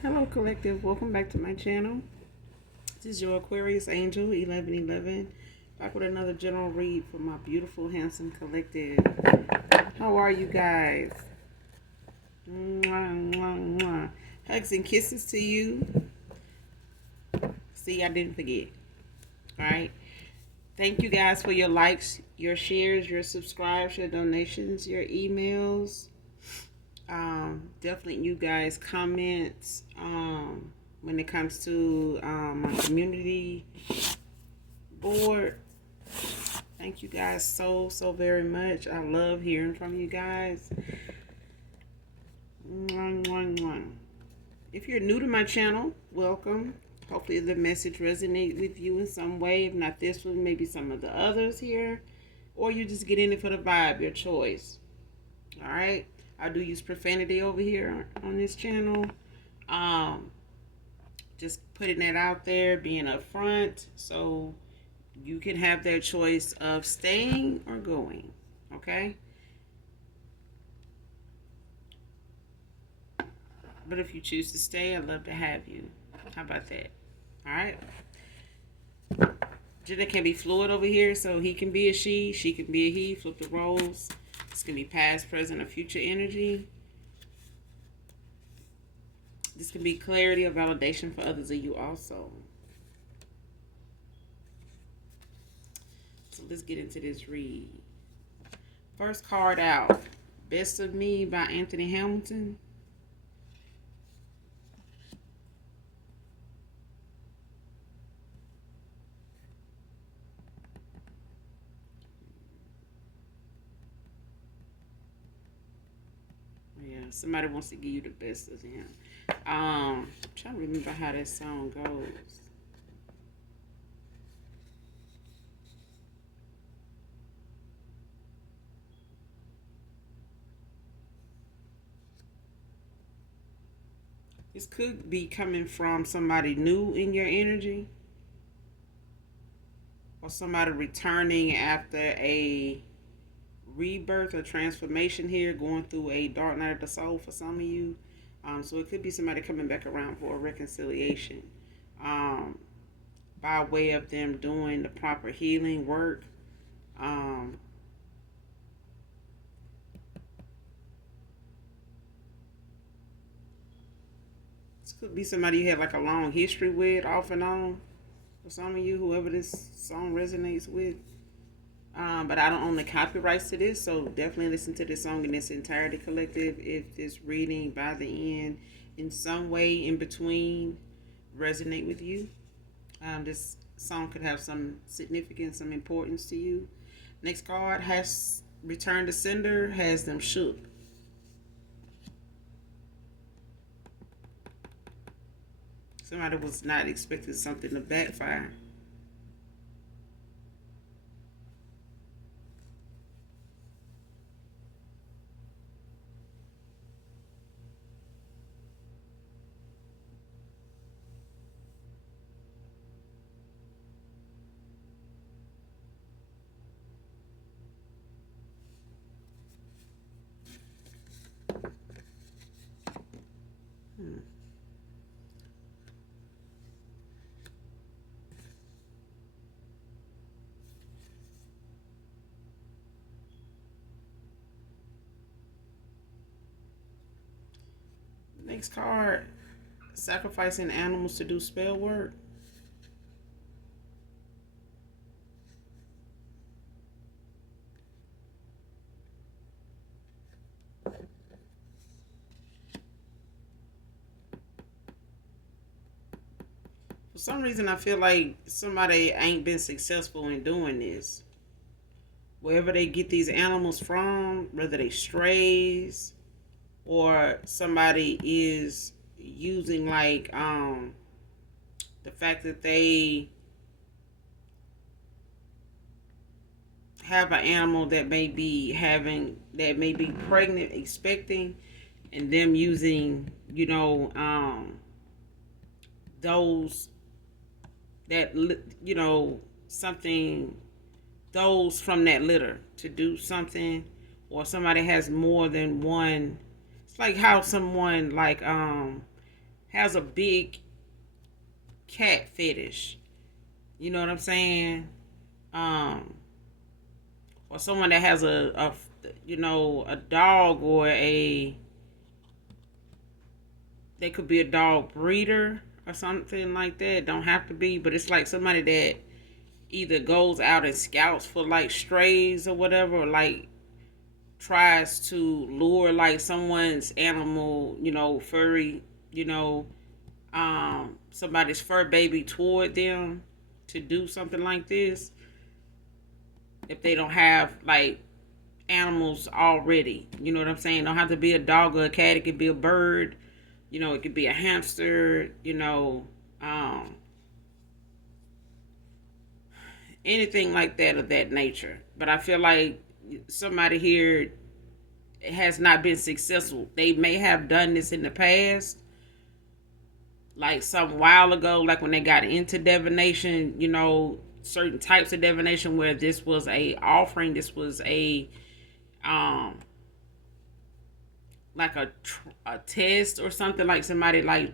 Hello, collective. Welcome back to my channel. This is your Aquarius Angel 1111, back with another general read for my beautiful, handsome collective. How are you guys? Mwah, mwah, mwah. Hugs and kisses to you. See, I didn't forget. All right. Thank you guys for your likes, your shares, your subscribes, your donations, your emails. Definitely you guys comments when it comes to my community board. Thank you guys so very much. I love hearing from you guys. If you're new to my channel, welcome. Hopefully the message resonates with you in some way. If not this one, maybe some of the others here. Or you just get in it for the vibe, your choice. Alright? I do use profanity over here on this channel. Just putting that out there, being upfront, so you can have that choice of staying or going. Okay? But if you choose to stay, I'd love to have you. How about that? Alright? Gender can be fluid over here, so he can be a she can be a he. Flip the roles. This can be past, present, or future energy. This can be clarity or validation for others of you also. So let's get into this read. First card out. Best of Me by Anthony Hamilton. Yeah, somebody wants to give you the best of him. I'm trying to remember how that song goes. This could be coming from somebody new in your energy, or somebody returning after a rebirth or transformation here, going through a dark night of the soul for some of you. So it could be somebody coming back around for a reconciliation, by way of them doing the proper healing work. This could be somebody you had like a long history with, off and on. For some of you, whoever this song resonates with. But I don't own the copyrights to this, so definitely listen to this song in its entirety, collective. If this reading by the end, in some way in between, resonate with you, this song could have some significance, some importance to you. Next card has Return to Sender, has them shook. Somebody was not expecting something to backfire. Next card, sacrificing animals to do spell work. For some reason, I feel like somebody ain't been successful in doing this. Wherever they get these animals from, whether they strays or somebody is using like the fact that they have an animal that may be pregnant, expecting, and them using, those that, something, those from that litter to do something, or somebody has more than one. It's like how someone like has a big cat fetish. You know what I'm saying? Um, or someone that has a dog, or they could be a dog breeder or something like that. Don't have to be, but it's like somebody that either goes out and scouts for like strays or whatever, or like tries to lure like someone's animal, furry, somebody's fur baby toward them to do something like this. If they don't have like animals already, you know what I'm saying? It don't have to be a dog or a cat. It could be a bird. It could be a hamster. Anything like that of that nature. But I feel like somebody here has not been successful. They may have done this in the past, like some while ago, like when they got into divination, certain types of divination where this was a offering, this was a like a test or something, like somebody like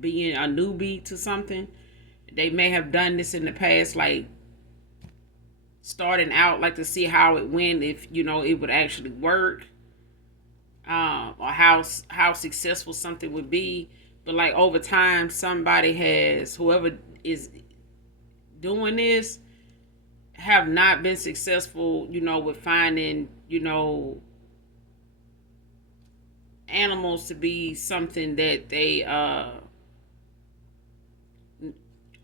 being a newbie to something. They may have done this in the past, like starting out, like to see how it went, if it would actually work, or how successful something would be. But like over time, whoever is doing this have not been successful, with finding, animals to be something that they are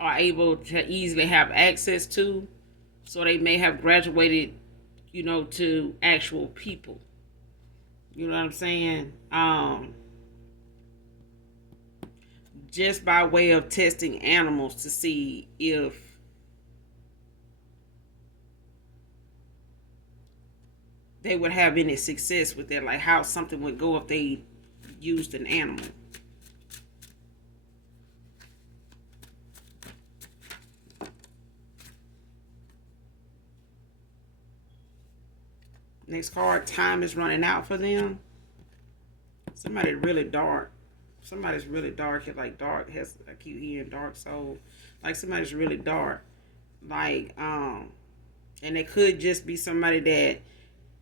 able to easily have access to. So they may have graduated, to actual people. You know what I'm saying? Just by way of testing animals to see if they would have any success with that, like how something would go if they used an animal. Next card, time is running out for them. Somebody really dark. Somebody's really dark. Like dark has, I keep hearing dark soul. Like somebody's really dark. Like, and it could just be somebody that,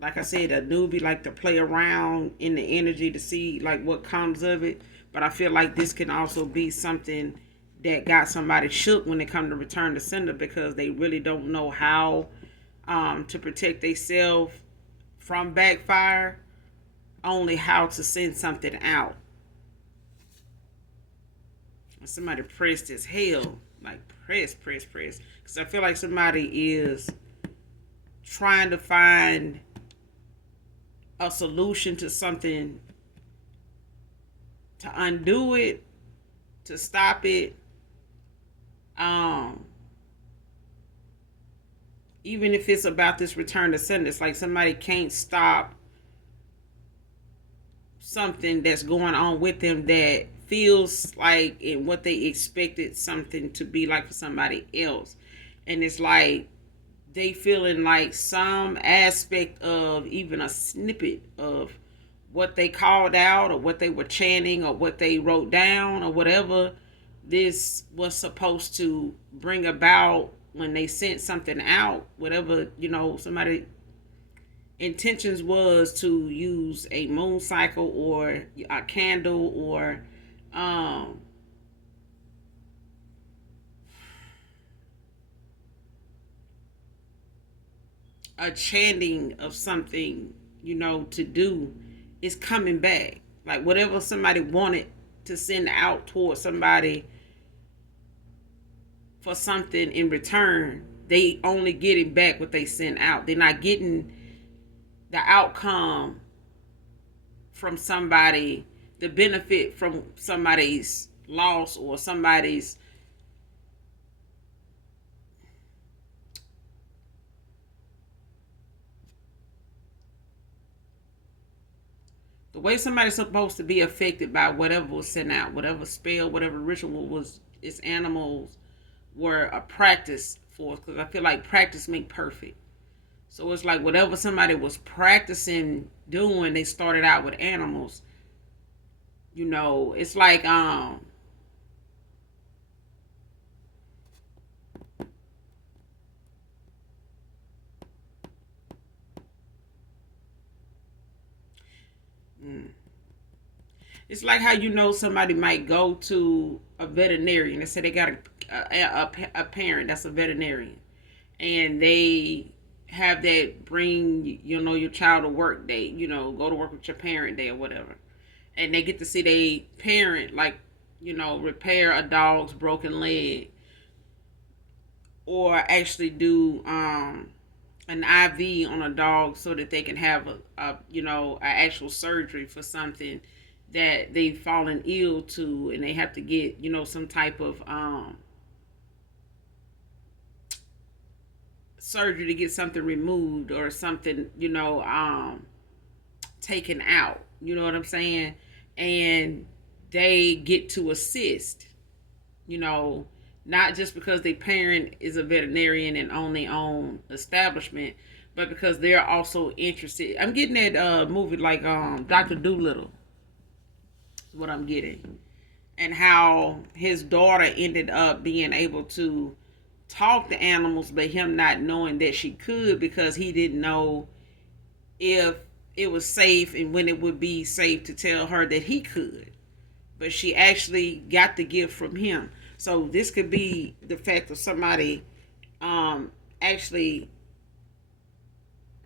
like I said, a newbie, like to play around in the energy to see like what comes of it. But I feel like this can also be something that got somebody shook when they come to return to sender, because they really don't know how to protect themselves from backfire, only how to send something out. Somebody pressed as hell, like press. Because I feel like somebody is trying to find a solution to something, to undo it, to stop it. Even if it's about this return to sender, it's like somebody can't stop something that's going on with them that feels like in what they expected something to be like for somebody else. And it's like they feeling like some aspect of even a snippet of what they called out or what they were chanting or what they wrote down or whatever this was supposed to bring about when they sent something out, whatever, somebody intentions was to use a moon cycle or a candle or a chanting of something, to do, is coming back. Like whatever somebody wanted to send out towards somebody for something in return, they only getting back what they sent out. They're not getting the outcome from somebody, the benefit from somebody's loss or somebody's the way somebody's supposed to be affected by whatever was sent out, whatever spell, whatever ritual was, its animals were a practice for, because I feel like practice make perfect. So it's like whatever somebody was practicing doing, they started out with animals. It's like It's like how somebody might go to a veterinarian and say they got a parent that's a veterinarian, and they have that bring your child to work day, go to work with your parent day or whatever, and they get to see their parent like repair a dog's broken leg, or actually do an IV on a dog so that they can have a actual surgery for something that they've fallen ill to, and they have to get some type of surgery to get something removed or something taken out. You know what I'm saying? And they get to assist. You know, not just because their parent is a veterinarian and own their own establishment, but because they're also interested. I'm getting that movie like Dr. Doolittle. Is what I'm getting, and how his daughter ended up being able to talk to animals, but him not knowing that she could because he didn't know if it was safe and when it would be safe to tell her that he could. But she actually got the gift from him. So this could be the fact of somebody actually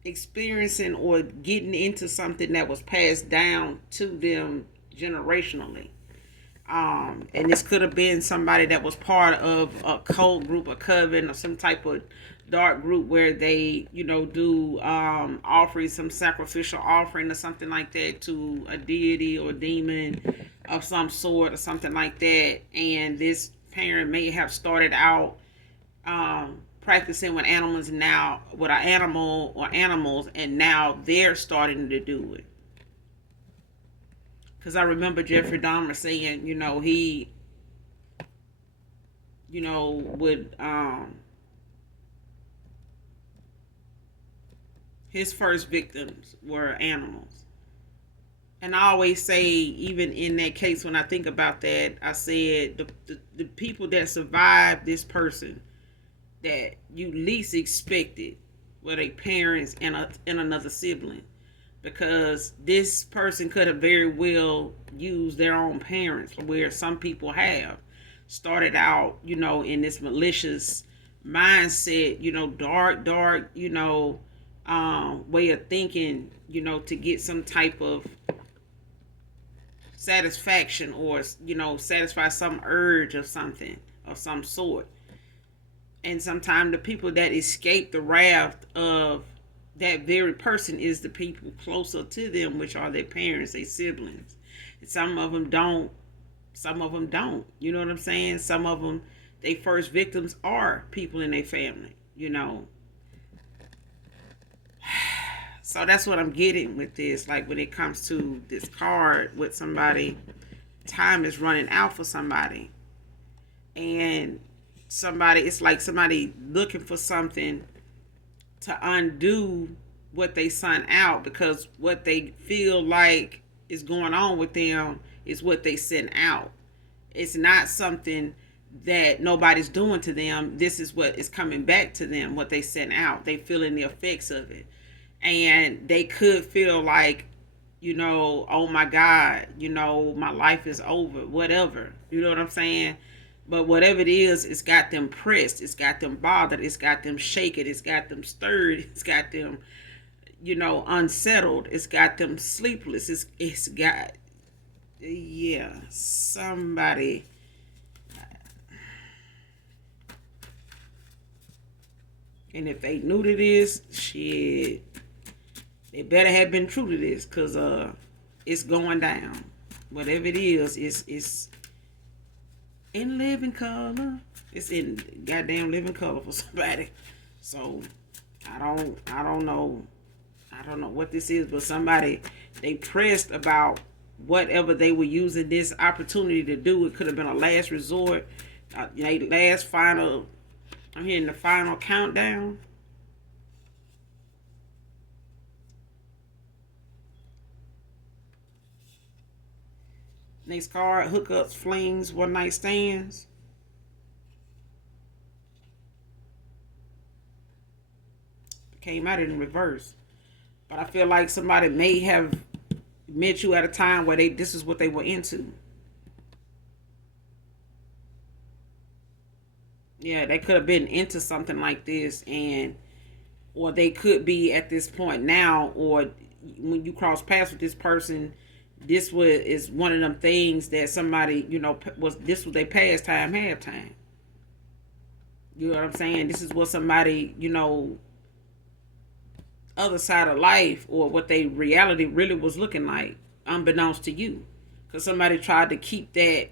experiencing or getting into something that was passed down to them generationally. And this could have been somebody that was part of a cult group, a coven, or some type of dark group where they, do offering some sacrificial offering or something like that to a deity or demon of some sort or something like that. And this parent may have started out practicing with animals now, with an animal or animals, and now they're starting to do it. Because I remember Jeffrey Dahmer saying, he, would, his first victims were animals. And I always say, even in that case, when I think about that, I said the people that survived this person that you least expected were their parents and another sibling. Because this person could have very well used their own parents, where some people have started out, in this malicious mindset, dark, way of thinking, to get some type of satisfaction or, satisfy some urge of something of some sort. And sometimes the people that escape the wrath of that very person is the people closer to them, which are their parents, their siblings. And some of them don't. Some of them don't. You know what I'm saying? Some of them, their first victims are people in their family, So that's what I'm getting with this. Like when it comes to this card with somebody, time is running out for somebody. And somebody, it's like somebody looking for something to undo what they sent out, because what they feel like is going on with them is what they sent out. It's not something that nobody's doing to them. This is what is coming back to them, what they sent out. They feeling the effects of it. And they could feel like, oh my God, my life is over, whatever. You know what I'm saying? But whatever it is, it's got them pressed. It's got them bothered. It's got them shaken. It's got them stirred. It's got them, unsettled. It's got them sleepless. It's got, yeah, somebody. And if they knew to this, shit, they better have been true to this, because it's going down. Whatever it is, it's in living color. It's in goddamn living color for somebody. So I don't know what this is, but somebody, they pressed about whatever they were using this opportunity to do. It could have been a last resort, last final. I'm hearing the final countdown. Next card: hookups, flings, one night stands. Came out in reverse. But I feel like somebody may have met you at a time where this is what they were into. Yeah, they could have been into something like this, and or they could be at this point now, or when you cross paths with this person, this is one of them things that somebody, was this was their pastime, halftime. You know what I'm saying? This is what somebody, other side of life, or what they reality really was looking like, unbeknownst to you, because somebody tried to keep that,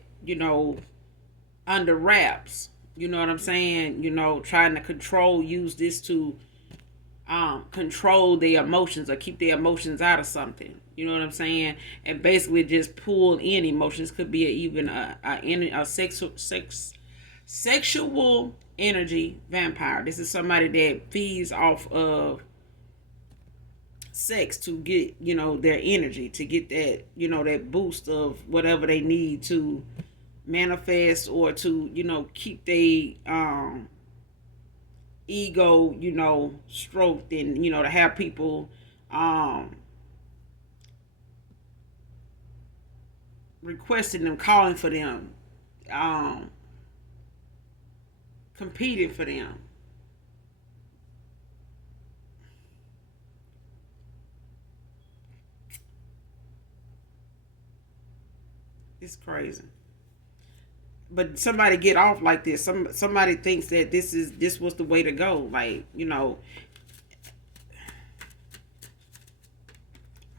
under wraps. You know what I'm saying? Trying to use this to control their emotions, or keep their emotions out of something. You know what I'm saying? And basically just pull in emotions. Could be even a sexual energy vampire. This is somebody that feeds off of sex to get, their energy, to get that, that boost of whatever they need to manifest, or to, keep their ego, stroked, and, to have people requesting them, calling for them, competing for them. It's crazy. But somebody get off like this. Somebody thinks that this was the way to go. Like, I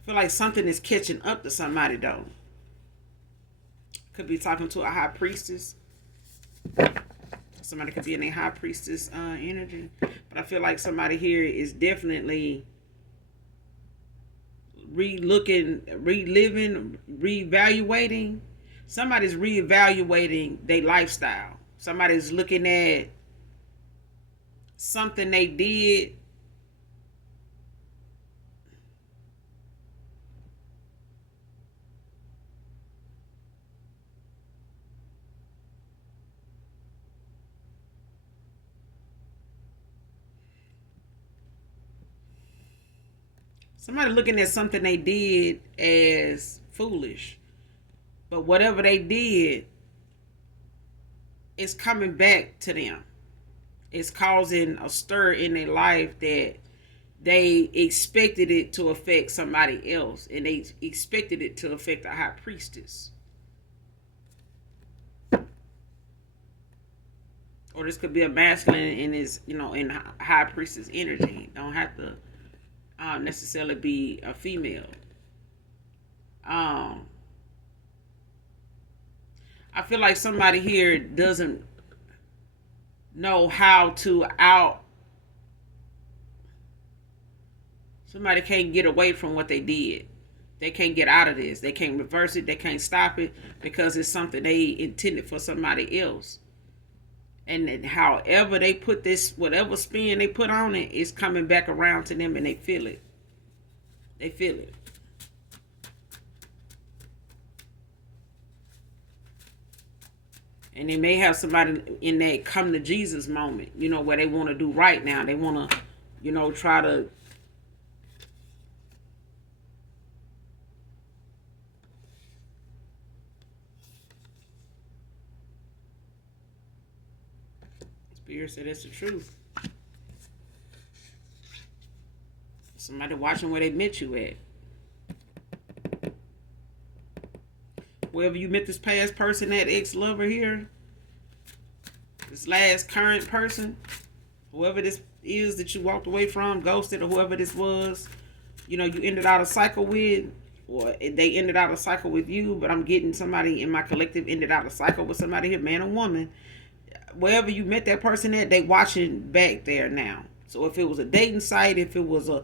feel like something is catching up to somebody though. Could be talking to a high priestess. Somebody could be in a high priestess energy. But I feel like somebody here is definitely reliving, reevaluating. Somebody's reevaluating their lifestyle. Somebody's looking at something they did. Somebody looking at something they did as foolish. But whatever they did is coming back to them. It's causing a stir in their life that they expected it to affect somebody else. And they expected it to affect a high priestess. Or this could be a masculine in his, in high priestess energy. Don't have to necessarily be a female. I feel like somebody here doesn't know how to somebody can't get away from what they did. They can't get out of this. They can't reverse it. They can't stop it, because it's something they intended for somebody else. And then however they put this, whatever spin they put on it, is coming back around to them, and they feel it. They feel it. And they may have somebody in that come to Jesus moment, where they want to do right now. They want to, try to Spirit said that's the truth. Somebody watching where they met you at. Wherever you met this past person, that ex-lover here, this last current person, whoever this is that you walked away from, ghosted, or whoever this was, you ended out a cycle with, or they ended out a cycle with you, but I'm getting somebody in my collective ended out a cycle with somebody here, man or woman. Wherever you met that person at, they watching back there now. So if it was a dating site, if it was a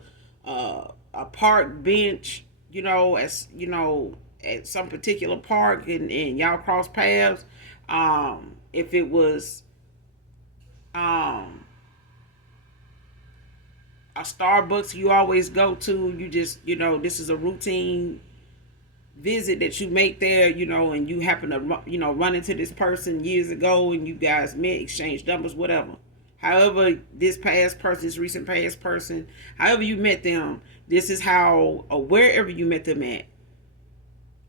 park bench, as at some particular park, and y'all cross paths, if it was a Starbucks you always go to, you just this is a routine visit that you make there, and you happen to run into this person years ago, and you guys met, exchanged numbers, whatever. However, this recent past person, however you met them, this is how, or wherever you met them at,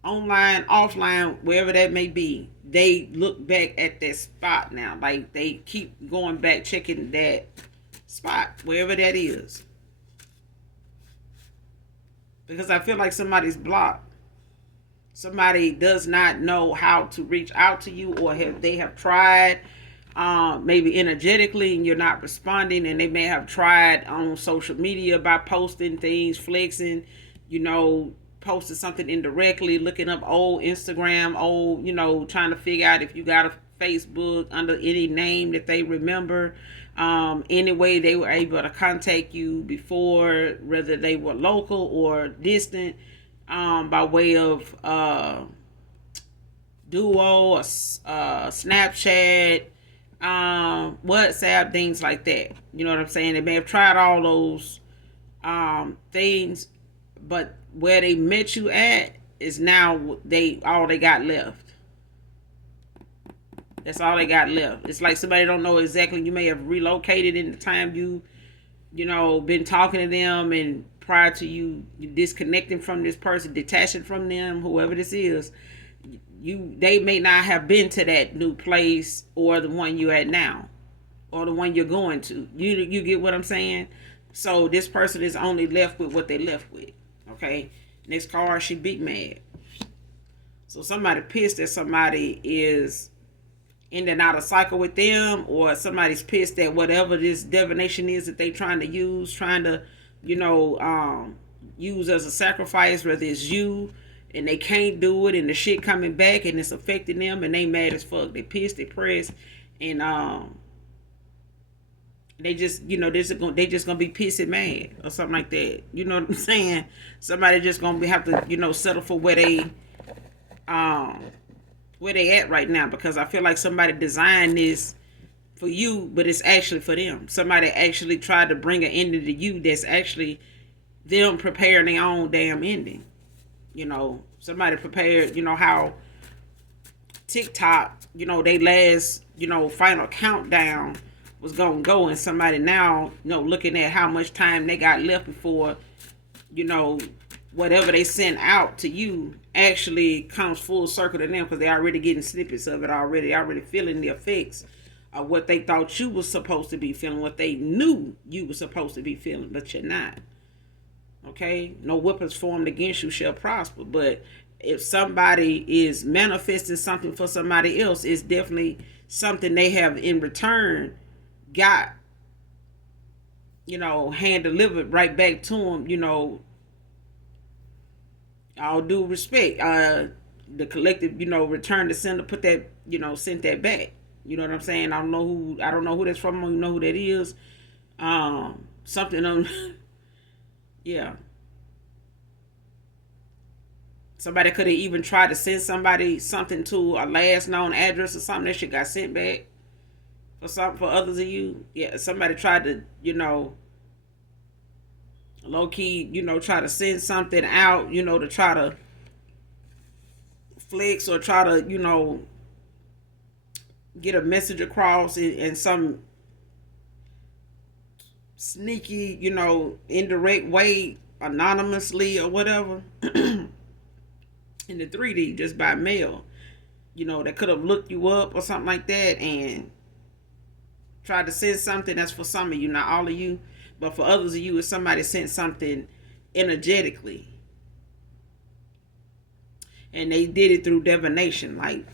online, offline, wherever that may be, they look back at that spot now. Like they keep going back, checking that spot, wherever that is. Because I feel like somebody's blocked. Somebody does not know how to reach out to you, or they have tried maybe energetically and you're not responding, and they may have tried on social media by posting things, flexing, posting something indirectly, looking up old Instagram, old, trying to figure out if you got a Facebook under any name that they remember. Any way they were able to contact you before, whether they were local or distant, by way of Duo or Snapchat, WhatsApp, things like that. You know what I'm saying? They may have tried all those things, but where they met you at is now all they got left. That's all they got left. It's like somebody don't know exactly. You may have relocated in the time you been talking to them, and prior to you disconnecting from this person, detaching from them, whoever this is, they may not have been to that new place or the one you at now, or the one you're going to. You get what I'm saying? So this person is only left with what they left with. Okay. Next card, she big mad. So somebody pissed that somebody is in and out of cycle with them, or somebody's pissed at whatever this divination is that they trying to use as a sacrifice, whether it's you and they can't do it, and the shit coming back and it's affecting them, and they mad as fuck. They pissed, they pressed, and they just they just gonna be pissed and mad or something like that. You know what I'm saying? Somebody just gonna have to settle for where they at right now, because I feel like somebody designed this for you, but it's actually for them. Somebody actually tried to bring an ending to you that's actually them preparing their own damn ending. Somebody prepared, how TikTok, they last, final countdown was gonna go, and somebody now, looking at how much time they got left before, whatever they sent out to you actually comes full circle to them, because they already getting snippets of it already feeling the effects of what they thought you was supposed to be feeling, what they knew you were supposed to be feeling, but you're not. Okay? No weapons formed against you shall prosper. But if somebody is manifesting something for somebody else, it's definitely something they have in return got, hand delivered right back to them, all due respect. The collective, return to sender, put that, sent that back. You know what I'm saying? I don't know who that's from. I don't even know who that is. Something on, yeah. Somebody could have even tried to send somebody something to a last known address or something. That shit got sent back. For others of you, yeah. Somebody tried to, low key, try to send something out, to try to flex or try to, get a message across in some sneaky, indirect way, anonymously or whatever, in the 3D, just by mail. That could have looked you up or something like that and tried to send something that's for some of you, not all of you, but for others of you, if somebody sent something energetically, and they did it through divination, like,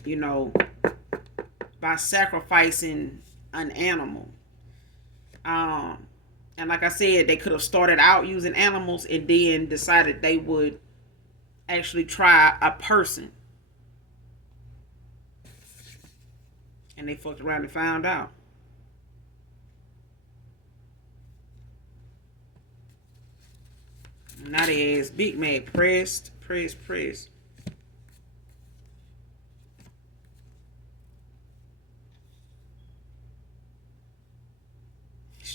by sacrificing an animal. And like I said, they could have started out using animals and then decided they would actually try a person. And they fucked around and found out. Now they ass big mad, pressed.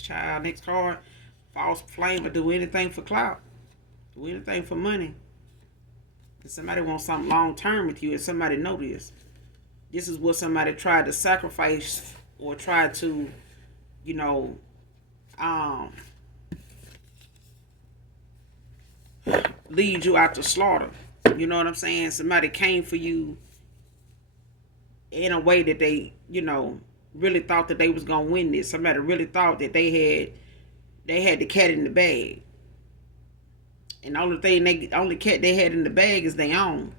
Child, next card, false flame, or do anything for clout, do anything for money. If somebody wants something long term with you, and somebody know this is what somebody tried to sacrifice or tried to, lead you out to slaughter. You know what I'm saying? Somebody came for you in a way that they, really thought that they was gonna win this. Somebody really thought that they had the cat in the bag. And the only cat they had in the bag is their own.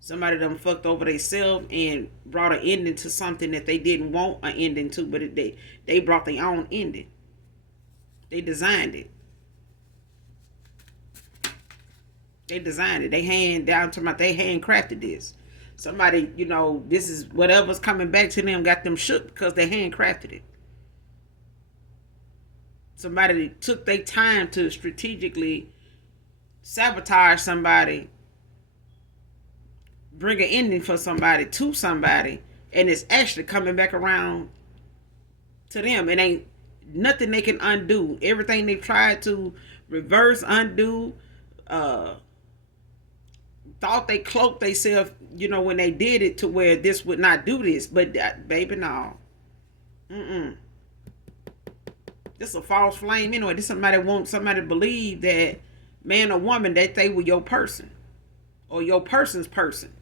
Somebody done fucked over themselves and brought an ending to something that they didn't want an ending to, but they brought their own ending. They designed it. They handcrafted this. Somebody, this is whatever's coming back to them got them shook because they handcrafted it. Somebody took their time to strategically sabotage somebody, bring an ending for somebody to somebody, and it's actually coming back around to them. It ain't nothing they can undo. Everything they've tried to reverse, undo, thought they cloaked themselves, when they did it to where this would not do this. But baby, no. This is a false flame anyway. This somebody wants somebody to believe that man or woman that they were your person or your person's person.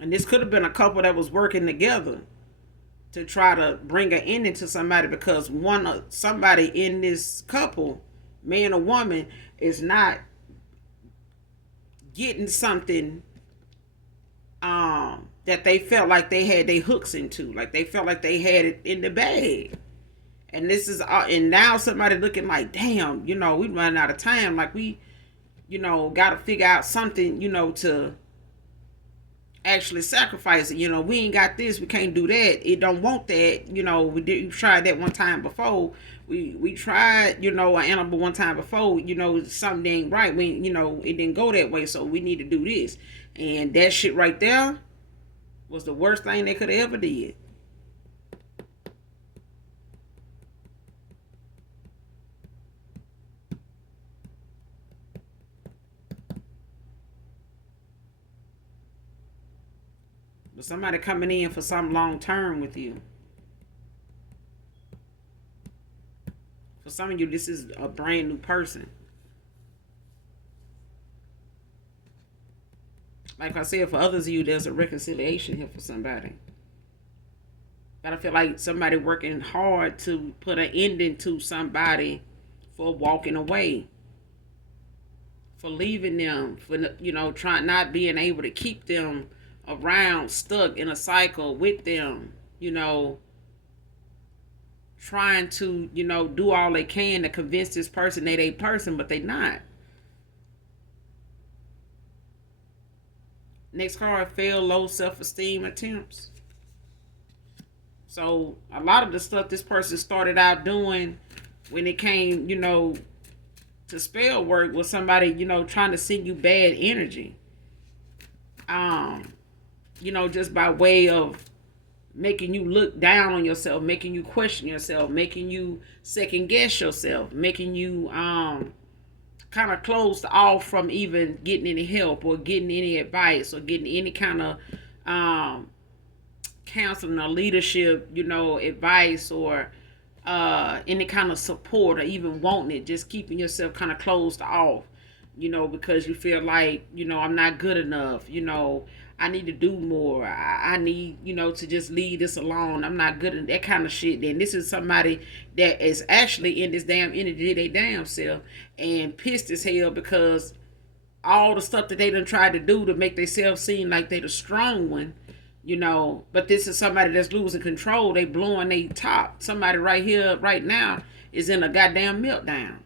And this could have been a couple that was working together to try to bring an ending to somebody, because somebody in this couple, man or woman, is not getting something that they felt like they had their hooks into, like they felt like they had it in the bag. And this is and now somebody looking like, damn, we running out of time, like we got to figure out something, to actually sacrifice it. We ain't got this, we can't do that, it don't want that. We tried that one time before. We tried an animal one time before. Something ain't right. It didn't go that way, so we need to do this. And that shit right there was the worst thing they could have ever did. But somebody coming in for something long term with you. For some of you, this is a brand new person. Like I said, for others of you, there's a reconciliation here for somebody. But I feel like somebody working hard to put an ending to somebody for walking away, for leaving them, for trying not being able to keep them around, stuck in a cycle with them, trying to, do all they can to convince this person they a person, but they not. Next card, failed low self-esteem attempts. So a lot of the stuff this person started out doing when it came, to spell work was somebody, trying to send you bad energy. Just by way of making you look down on yourself, making you question yourself, making you second guess yourself, making you kind of closed off from even getting any help or getting any advice or getting any kind of counseling or leadership, advice or any kind of support, or even wanting it, just keeping yourself kind of closed off, because you feel like, I'm not good enough, I need to do more. I need, to just leave this alone. I'm not good at that kind of shit. Then this is somebody that is actually in this damn energy, they damn self, and pissed as hell because all the stuff that they done tried to do to make themselves seem like they the strong one, But this is somebody that's losing control. They blowing their top. Somebody right here, right now, is in a goddamn meltdown.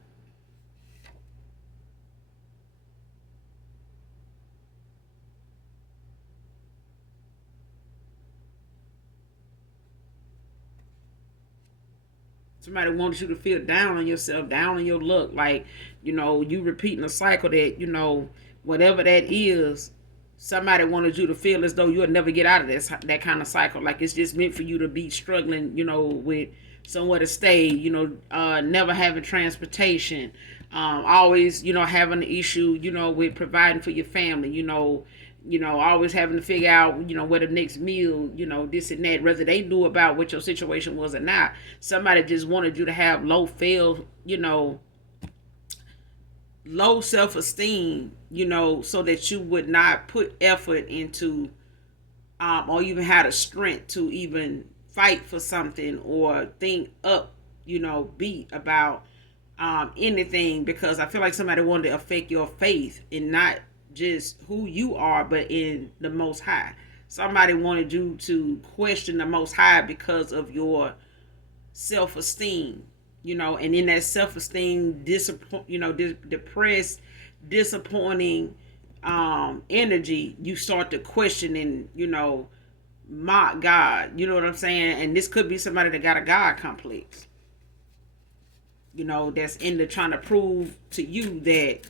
Somebody wants you to feel down on yourself, down on your luck. Like, you repeating a cycle that, whatever that is, somebody wanted you to feel as though you'll never get out of that kind of cycle. Like it's just meant for you to be struggling, with somewhere to stay, never having transportation, always, having an issue, with providing for your family, always having to figure out, where the next meal, this and that, whether they knew about what your situation was or not. Somebody just wanted you to have low self-esteem, so that you would not put effort into, or even have the strength to even fight for something or think up, beat about anything, because I feel like somebody wanted to affect your faith in not just who you are, but in the Most High. Somebody wanted you to question the Most High because of your self-esteem, and in that self-esteem, depressed, disappointing energy, you start to question and, mock God. You know what I'm saying? And this could be somebody that got a God complex, that's into trying to prove to you that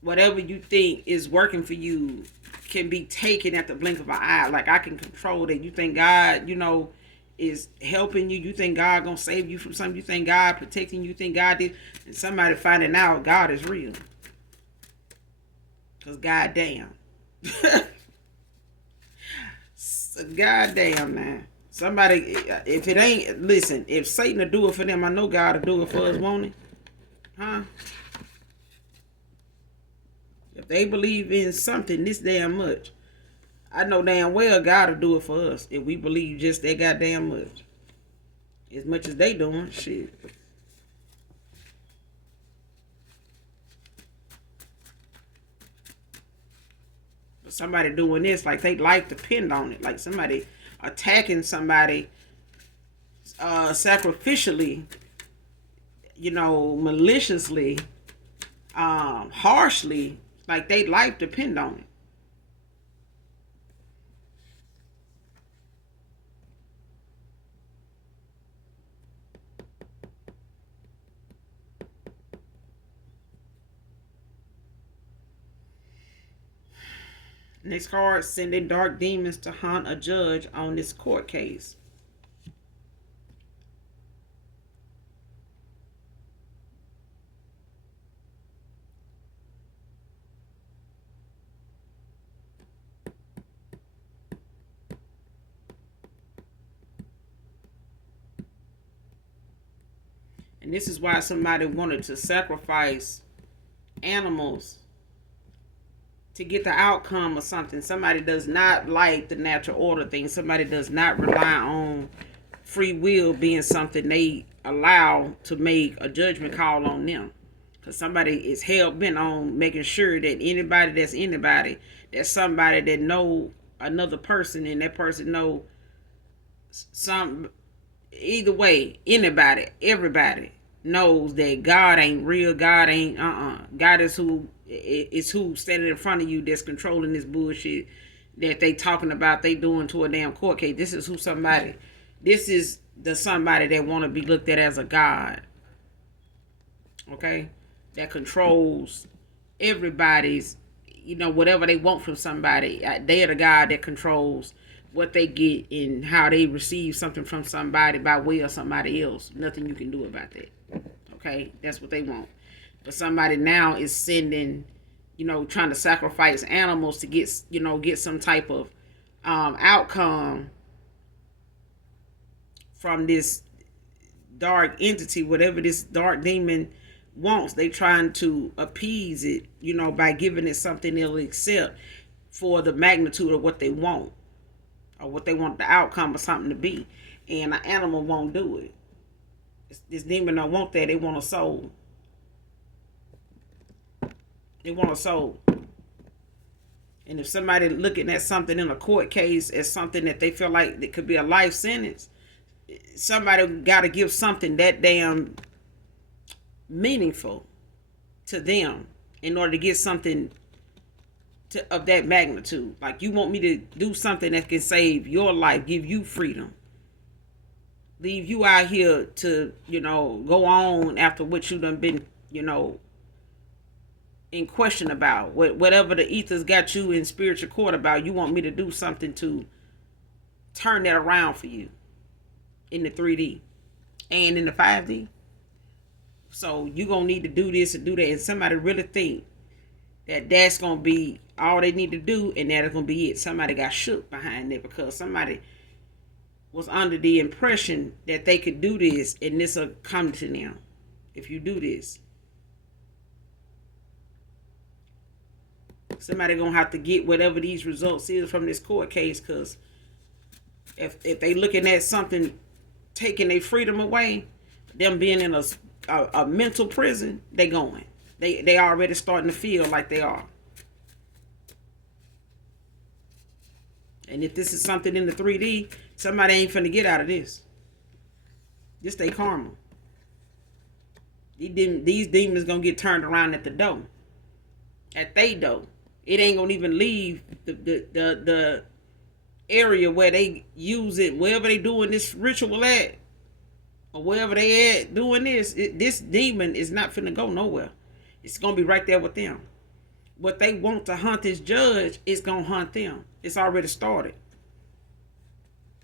whatever you think is working for you can be taken at the blink of an eye. Like, I can control that. You think God, is helping you. You think God gonna save you from something. You think God protecting you. You think God did. And somebody finding out God is real. Because goddamn. Goddamn, man. Somebody, if it ain't, listen, if Satan will do it for them, I know God will do it for us, won't he? Huh? If they believe in something this damn much, I know damn well God will do it for us if we believe just that goddamn much. As much as they doing, shit. But somebody doing this, like they life depend on it. Like somebody attacking somebody sacrificially, maliciously, harshly, like they life depend on it. Next card, sending dark demons to haunt a judge on this court case. And this is why somebody wanted to sacrifice animals to get the outcome of something. Somebody does not like the natural order thing. Somebody does not rely on free will being something they allow to make a judgment call on them. Because somebody is hell bent on making sure that anybody that's somebody that know another person, and that person know some, either way, anybody, everybody knows that God ain't real. God ain't God is who standing in front of you that's controlling this bullshit that they talking about they doing to a damn court case. This is the somebody that want to be looked at as a God. Okay? That controls everybody's, whatever they want from somebody. They are the God that controls what they get and how they receive something from somebody by way of somebody else. Nothing you can do about that. Okay? That's what they want. But somebody now is sending, trying to sacrifice animals to get some type of outcome from this dark entity, whatever this dark demon wants. They trying to appease it, by giving it something they'll accept for the magnitude of what they want, or what they want the outcome of something to be. And an animal won't do it. This demon don't want that. They want a soul. They want a soul. And if somebody looking at something in a court case as something that they feel like it could be a life sentence, somebody got to give something that damn meaningful to them in order to get something of that magnitude. Like, you want me to do something that can save your life, give you freedom, leave you out here to, go on after what you done been, in question about. Whatever the ethers got you in spiritual court about, you want me to do something to turn that around for you in the 3D and in the 5D. So you gonna need to do this and do that. And somebody really think that's gonna be all they need to do, and that's gonna be it. Somebody got shook behind it because somebody was under the impression that they could do this, and this will come to them if you do this. Somebody gonna have to get whatever these results is from this court case, because if they looking at something taking their freedom away, them being in a mental prison, they going. They already starting to feel like they are. And if this is something in the 3D, somebody ain't finna get out of this. This they karma. These demons gonna get turned around at the door. At they door. It ain't gonna even leave the area where they use it, wherever they doing this ritual at, or wherever they at doing this. This demon is not finna go nowhere. It's gonna be right there with them. What they want to hunt this judge is gonna hunt them. It's already started.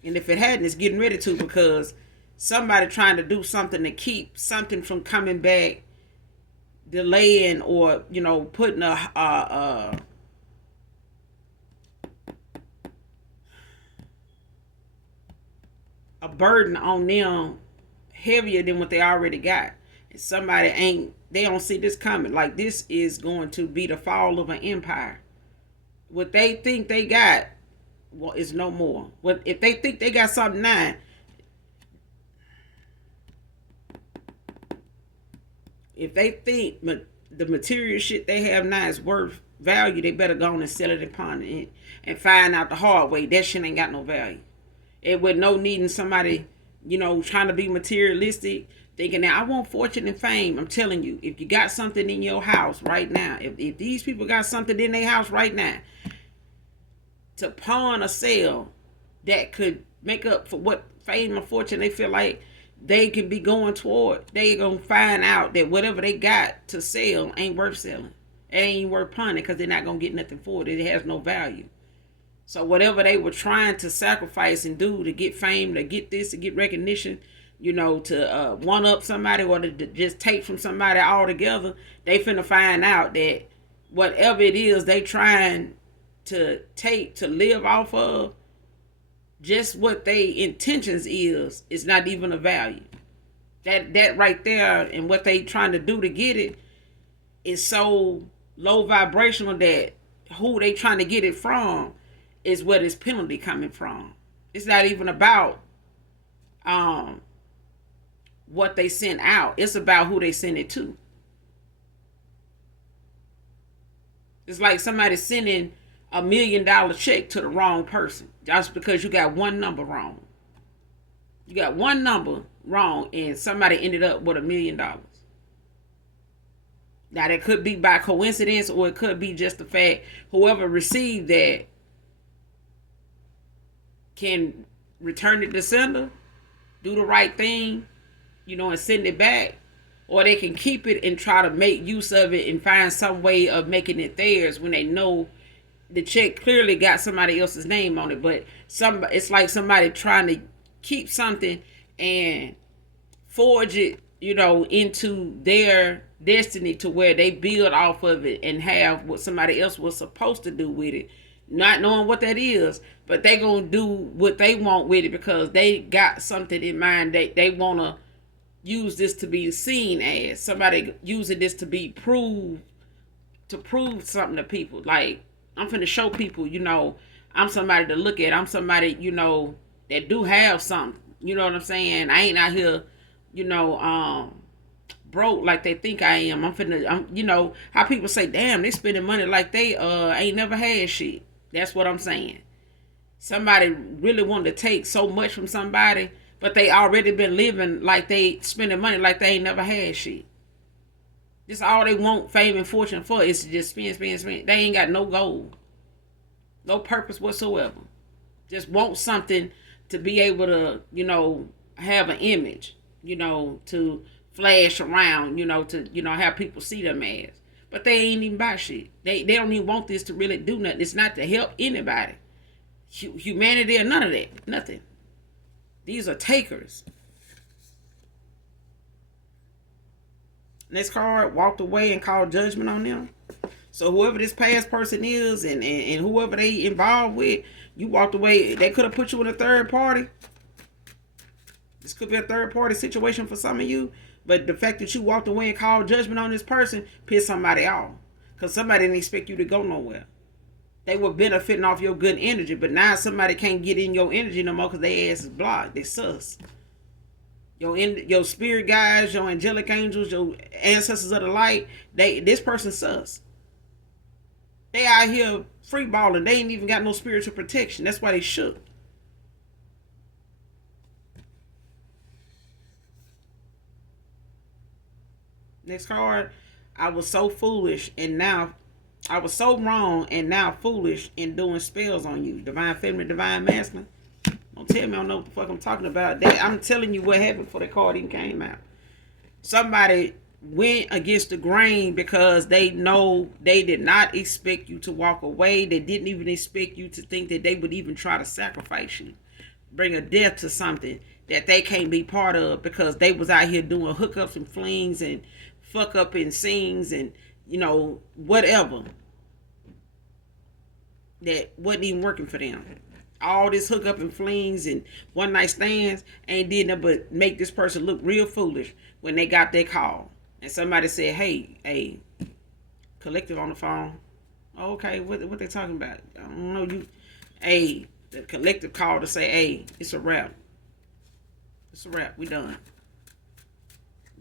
And if it hadn't, it's getting ready to, because somebody trying to do something to keep something from coming back, delaying, or putting a burden on them heavier than what they already got. And they don't see this coming. Like, this is going to be the fall of an empire. What they think they got, well, is no more. What if they think they got something now? If they think the material shit they have now is worth value, they better go on and sell it and pawn it and find out the hard way that shit ain't got no value. It with no needing somebody, trying to be materialistic, thinking that I want fortune and fame. I'm telling you, if you got something in your house right now, if these people got something in their house right now, to pawn or sell, that could make up for what fame and fortune they feel like they can be going toward, they gonna find out that whatever they got to sell ain't worth selling. It ain't worth pawning, because they're not gonna get nothing for it. It has no value. So whatever they were trying to sacrifice and do to get fame, to get this, to get recognition, to one up somebody, or to just take from somebody altogether, they finna find out that whatever it is they trying to take to live off of, just what they intentions is not even a value. That right there, and what they trying to do to get it is so low vibrational that who they trying to get it from is where this penalty coming from. It's not even about what they send out. It's about who they send it to. It's like somebody sending $1 million check to the wrong person just because you got one number wrong. You got one number wrong, and somebody ended up with $1 million. Now, that could be by coincidence, or it could be just the fact whoever received that can return it to sender, do the right thing, and send it back. Or they can keep it and try to make use of it and find some way of making it theirs when they know the check clearly got somebody else's name on it. But it's like somebody trying to keep something and forge it, into their destiny, to where they build off of it and have what somebody else was supposed to do with it, not knowing what that is. But they gonna do what they want with it, because they got something in mind. They want to use this to be seen as somebody using this to be prove something to people. Like, I'm finna show people, I'm somebody to look at. I'm somebody, that do have something. You know what I'm saying? I ain't out here, broke like they think I am. I'm how people say, damn, they spending money like they ain't never had shit. That's what I'm saying. Somebody really wanted to take so much from somebody, but they already been living like they spending money like they ain't never had shit. This all they want fame and fortune for is to just spend. They ain't got no goal, no purpose whatsoever. Just want something to be able to, have an image, to flash around, to, have people see them as. But they ain't even buy shit. They don't even want this to really do nothing. It's not to help anybody. Humanity or none of that. Nothing. These are takers. Next card, walked away and called judgment on them. So whoever this past person is, and whoever they involved with, you walked away. They could have put you in a third party. This could be a third party situation for some of you. But the fact that you walked away and called judgment on this person pissed somebody off. Because somebody didn't expect you to go nowhere. They were benefiting off your good energy. But now somebody can't get in your energy no more because their ass is blocked. They sus. Your spirit guides, your angelic angels, your ancestors of the light, this person sus. They out here free balling. They ain't even got no spiritual protection. That's why they shook. Next card. I was so foolish and now I was so wrong and now foolish in doing spells on you. Divine feminine, divine masculine. Don't tell me I don't know what the fuck I'm talking about. I'm telling you what happened before the card even came out. Somebody went against the grain because they know they did not expect you to walk away. They didn't even expect you to think that they would even try to sacrifice you. Bring a death to something that they can't be part of because they was out here doing hookups and flings and fuck up and sings and, whatever. That wasn't even working for them. All this hookup and flings and one night stands ain't did nothing but make this person look real foolish when they got their call. And somebody said, hey, collective on the phone. Okay, what they talking about? I don't know. The collective called to say, hey, it's a wrap. It's a wrap. We done.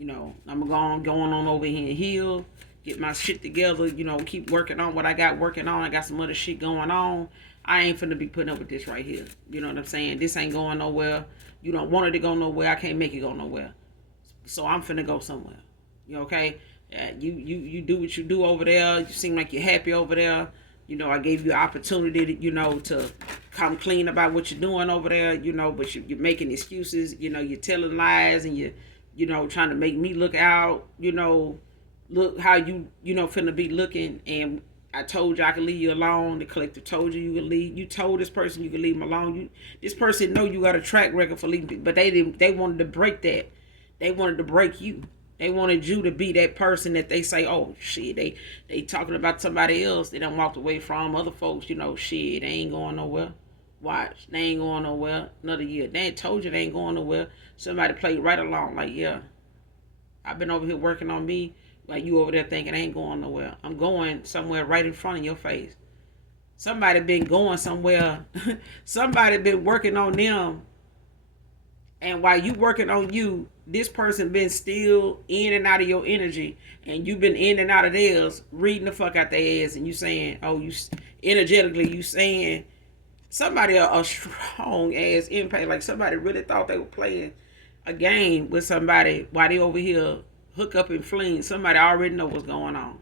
I'm going on over here and heal, get my shit together, keep working on what I got working on. I got some other shit going on. I ain't finna be putting up with this right here. You know what I'm saying? This ain't going nowhere. You don't want it to go nowhere. I can't make it go nowhere. So I'm finna go somewhere. You okay? You do what you do over there. You seem like you're happy over there. I gave you an opportunity to, to come clean about what you're doing over there, but you're making excuses. You're telling lies and you're trying to make me look out, look how you finna be looking. And I told you I could leave you alone. The collective told you could leave. You told this person you could leave him alone. This person know you got a track record for leaving, but they didn't. They wanted to break that. They wanted to break you. They wanted you to be that person that they say, oh shit, they talking about somebody else. They done walked away from other folks. Shit, they ain't going nowhere. Watch, they ain't going nowhere. Another year, they ain't told you they ain't going nowhere. Somebody played right along, like yeah, I've been over here working on me. Like you over there thinking I ain't going nowhere. I'm going somewhere right in front of your face. Somebody been going somewhere. Somebody been working on them. And while you working on you, this person been still in and out of your energy. And you been in and out of theirs, reading the fuck out their ass. And you saying, oh, you energetically, you saying somebody a strong ass impact. Like somebody really thought they were playing a game with somebody while they over here hook up and fling. Somebody already know what's going on.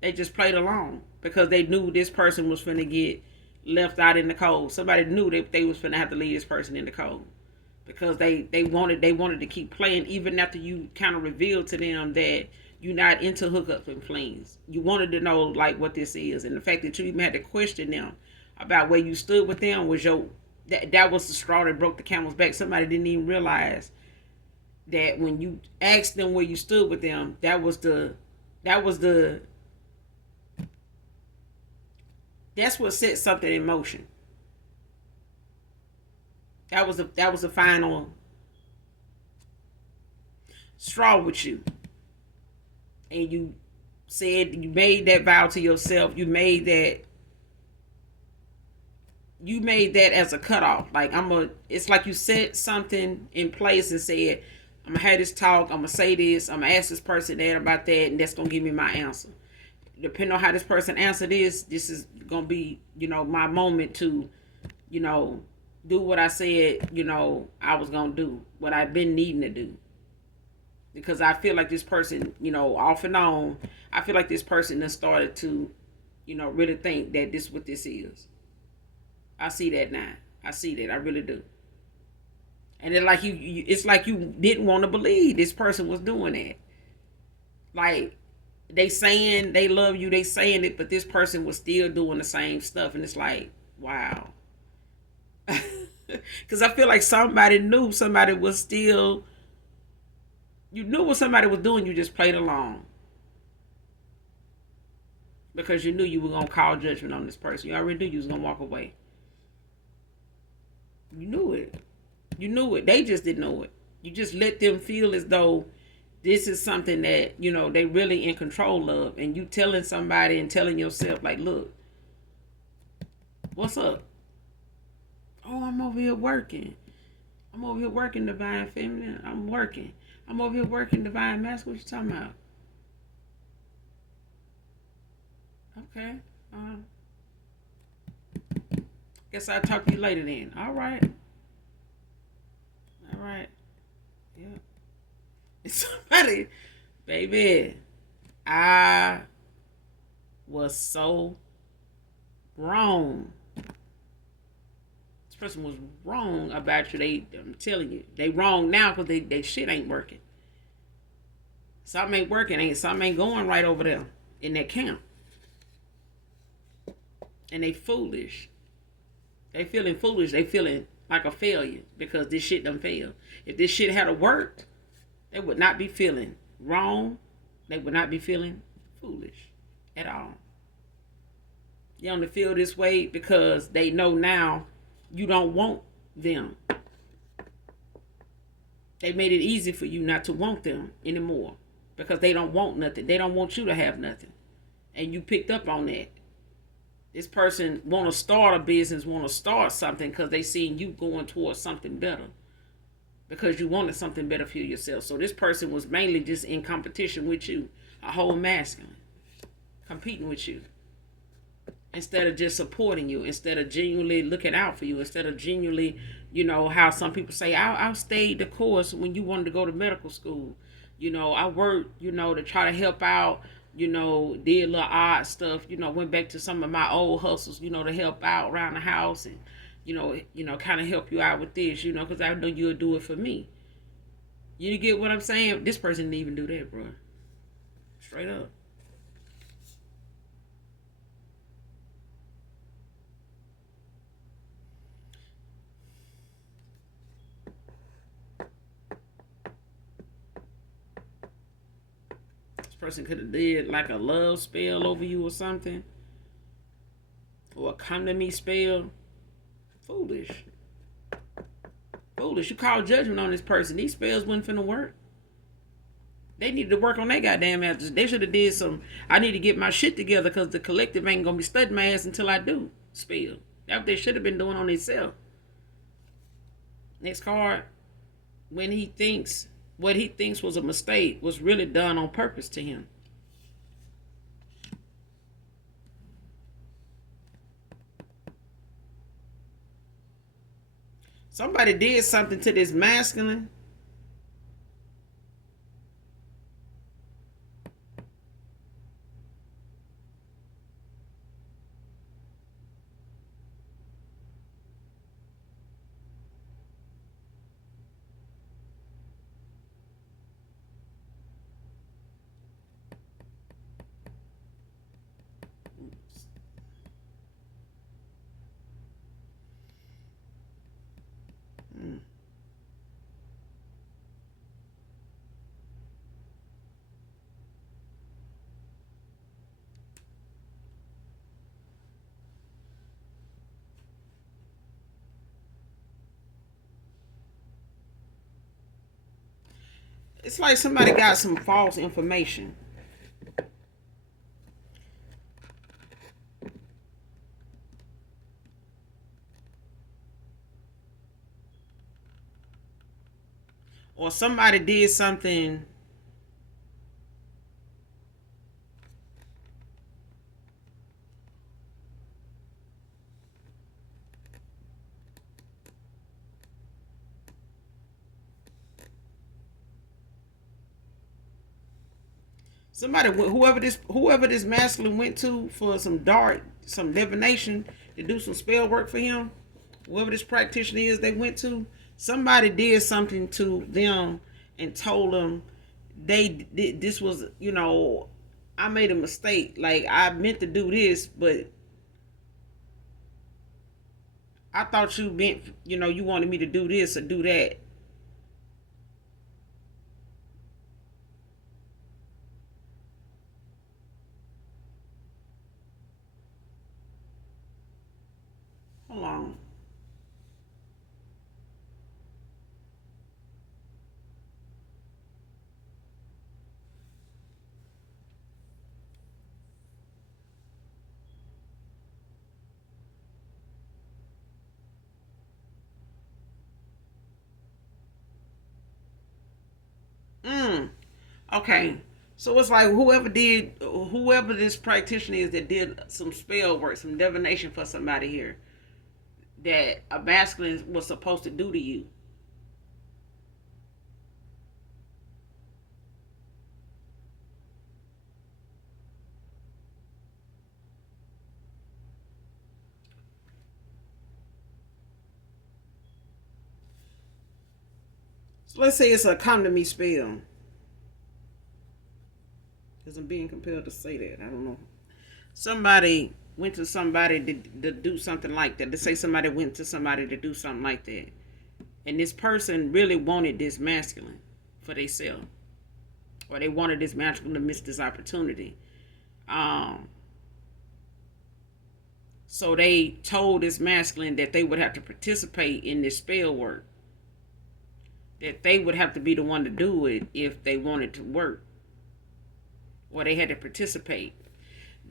They just played along because they knew this person was finna get left out in the cold. Somebody knew that they was finna have to leave this person in the cold because they wanted to keep playing even after you kind of revealed to them that you're not into hookups and flings. You wanted to know like what this is, and the fact that you even had to question them about where you stood with them was that was the straw that broke the camel's back. Somebody didn't even realize that when you asked them where you stood with them, that's what set something in motion. That was the final straw with you. And you said you made that vow to yourself. You made that as a cutoff. Like it's like you set something in place and said, I'm gonna have this talk, I'm gonna say this, I'm gonna ask this person that about that, and that's gonna give me my answer. Depending on how this person answer this is gonna be, my moment to, do what I said, I was gonna do, what I've been needing to do. Because I feel like this person, off and on, I feel like this person has started to, really think that this is what this is. I see that now. I see that. I really do. And it's like you didn't want to believe this person was doing that. Like, they saying they love you, they saying it, but this person was still doing the same stuff. And it's like, wow. Because I feel like somebody knew somebody was still, you knew what somebody was doing, you just played along. because you knew you were gonna call judgment on this person. You already knew you was gonna walk away. You knew it. You knew it. They just didn't know it. You just let them feel as though this is something that, they really in control of. And you telling somebody and telling yourself, like, look, what's up? Oh, I'm over here working. I'm over here working, divine feminine. I'm working. I'm over here working, divine masculine. What you talking about? Okay. Guess I'll talk to you later then. All right. All right. Yeah. Somebody, baby, I was so wrong. This person was wrong about you. I'm telling you, they wrong now because they shit ain't working. Something ain't working. Something ain't going right over there in that camp. And they foolish. They feeling foolish. They feeling like a failure because this shit done failed. If this shit had worked, they would not be feeling wrong. They would not be feeling foolish at all. They only feel this way because they know now you don't want them. They made it easy for you not to want them anymore because they don't want nothing. They don't want you to have nothing. And you picked up on that. This person want to start a business, want to start something because they seen you going towards something better. Because you wanted something better for yourself. So this person was mainly just in competition with you. A whole masculine. Competing with you. Instead of just supporting you. Instead of genuinely looking out for you. Instead of genuinely, how some people say, I stayed the course when you wanted to go to medical school. I worked, to try to help out. Did a little odd stuff, went back to some of my old hustles, to help out around the house and, kind of help you out with this, because I know you'll do it for me. You get what I'm saying? This person didn't even do that, bro. Straight up. Person could have did like a love spell over you or something, or a come to me spell. Foolish. You call judgment on this person. These spells wasn't finna work. They needed to work on their goddamn answers. They should have did some I need to get my shit together because the collective ain't gonna be studying my ass until I do spell. That's what they should have been doing on themselves. Next card. When he thinks what he thinks was a mistake was really done on purpose to him. Somebody did something to this masculine. It's like somebody got some false information. Or somebody did something whoever this masculine went to for some divination to do some spell work for him, whoever this practitioner is they went to, somebody did something to them and told them this was, I made a mistake. Like, I meant to do this, but I thought you meant, you wanted me to do this or do that. Hold on. Mm. Okay. So it's like whoever this practitioner is that did some spell work, some divination for somebody here that a masculine was supposed to do to you. So let's say it's a come to me spell. Because I'm being compelled to say that. I don't know. Somebody went to somebody to do something like that. To say somebody went to somebody to do something like that. And this person really wanted this masculine for themselves. Or they wanted this masculine to miss this opportunity. Um, so they told this masculine that they would have to participate in this spell work. That they would have to be the one to do it if they wanted to work. Or they had to participate.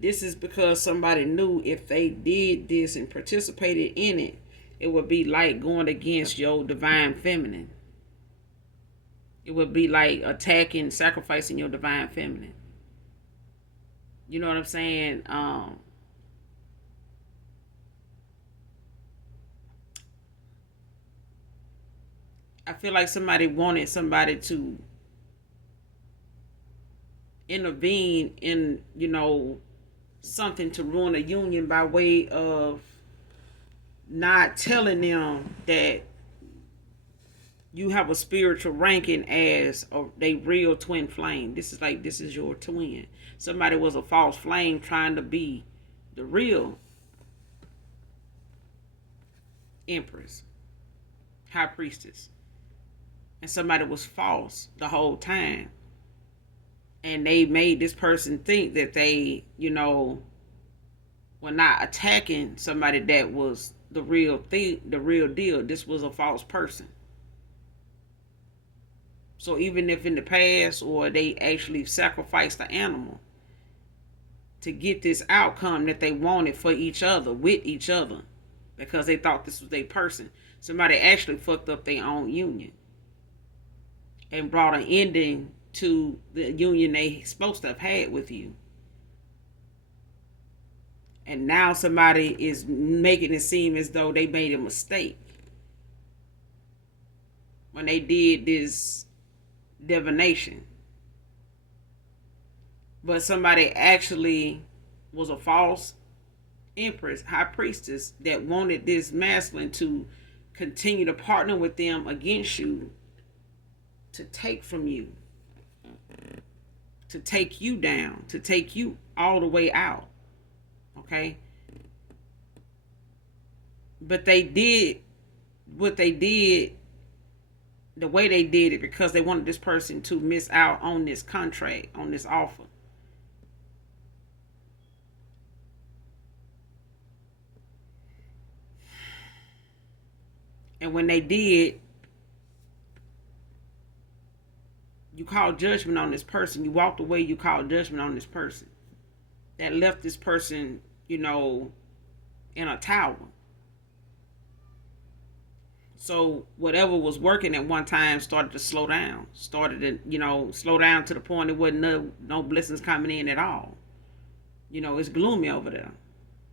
This is because somebody knew if they did this and participated in it, it would be like going against your divine feminine. It would be like attacking, sacrificing your divine feminine. You know what I'm saying? I feel like somebody wanted somebody to intervene in, something to ruin a union by way of not telling them that you have a spiritual ranking as a real twin flame. This is your twin. Somebody was a false flame trying to be the real empress, high priestess. And somebody was false the whole time. And they made this person think that they, were not attacking somebody that was the real thing, the real deal. This was a false person. So even if in the past or they actually sacrificed the animal to get this outcome that they wanted for each other, with each other, because they thought this was their person, somebody actually fucked up their own union and brought an ending to the union they supposed to have had with you. And now somebody is making it seem as though they made a mistake when they did this divination. But somebody actually was a false empress, high priestess, that wanted this masculine to continue to partner with them against you, to take from you, to take you down, to take you all the way out. Okay? But they did what they did the way they did it because they wanted this person to miss out on this contract, on this offer. And when they did, you called judgment on this person. You walked away, you called judgment on this person. That left this person, in a tower. So whatever was working at one time started to slow down. Started to, slow down to the point it wasn't no blessings coming in at all. It's gloomy over there.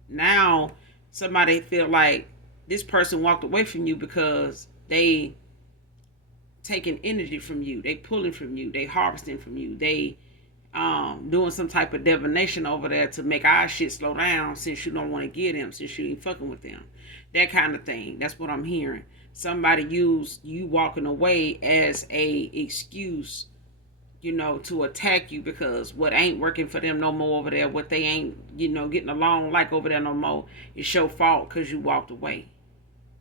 Now somebody feel like this person walked away from you because they taking energy from you. They pulling from you. They harvesting from you. They doing some type of divination over there to make our shit slow down since you don't want to get them, since you ain't fucking with them. That kind of thing. That's what I'm hearing. Somebody used you walking away as a excuse, to attack you because what ain't working for them no more over there, what they ain't, getting along like over there no more, it's your fault because you walked away.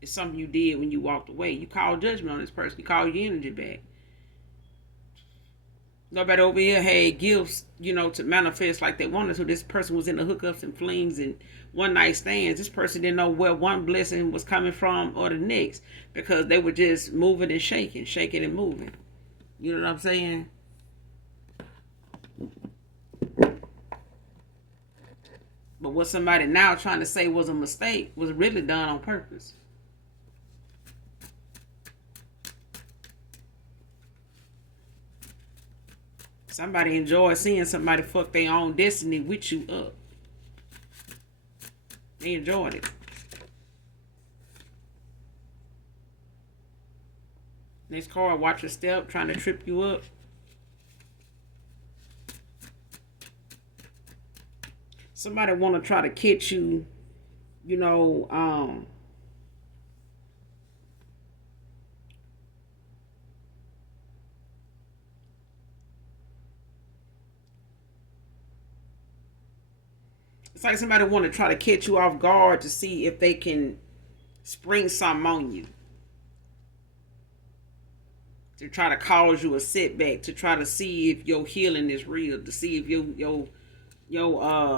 It's something you did when you walked away. You called judgment on this person. You called your energy back. Nobody over here had gifts, to manifest like they wanted to. This person was in the hookups and flings and one night stands. This person didn't know where one blessing was coming from or the next because they were just moving and shaking and moving. You know what I'm saying? But what somebody now trying to say was a mistake was really done on purpose. Somebody enjoys seeing somebody fuck their own destiny with you up. They enjoyed it. Next card, watch your step, trying to trip you up. Somebody want to try to catch you, you know, it's like somebody want to try to catch you off guard to see if they can spring something on you. To try to cause you a setback, to try to see if your healing is real, to see if your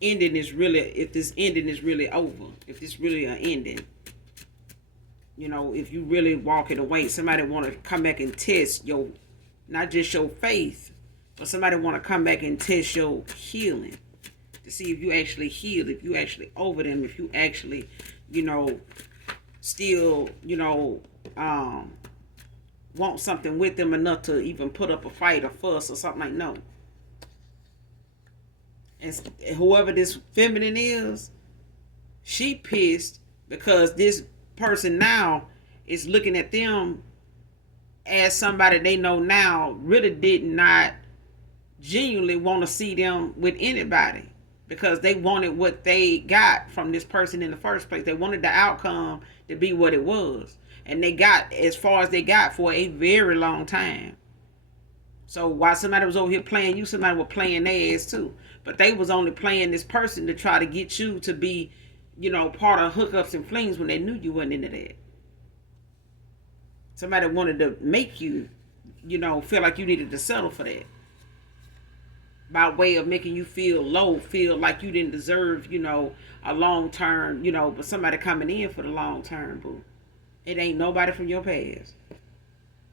ending is really, if this ending is really over, if this really an ending. If you really walking away, somebody want to come back and test your, not just your faith, but somebody want to come back and test your healing to see if you actually healed, if you actually over them, if you actually, still, want something with them enough to even put up a fight or fuss or something like no. And whoever this feminine is, she pissed because this person now is looking at them as somebody they know now really did not genuinely want to see them with anybody because they wanted what they got from this person in the first place. They wanted the outcome to be what it was. And they got as far as they got for a very long time. So while somebody was over here playing you, somebody was playing their ass too. But they was only playing this person to try to get you to be, part of hookups and flings when they knew you wasn't into that. Somebody wanted to make you, feel like you needed to settle for that. By way of making you feel low, feel like you didn't deserve, a long term, but somebody coming in for the long term, boo. It ain't nobody from your past.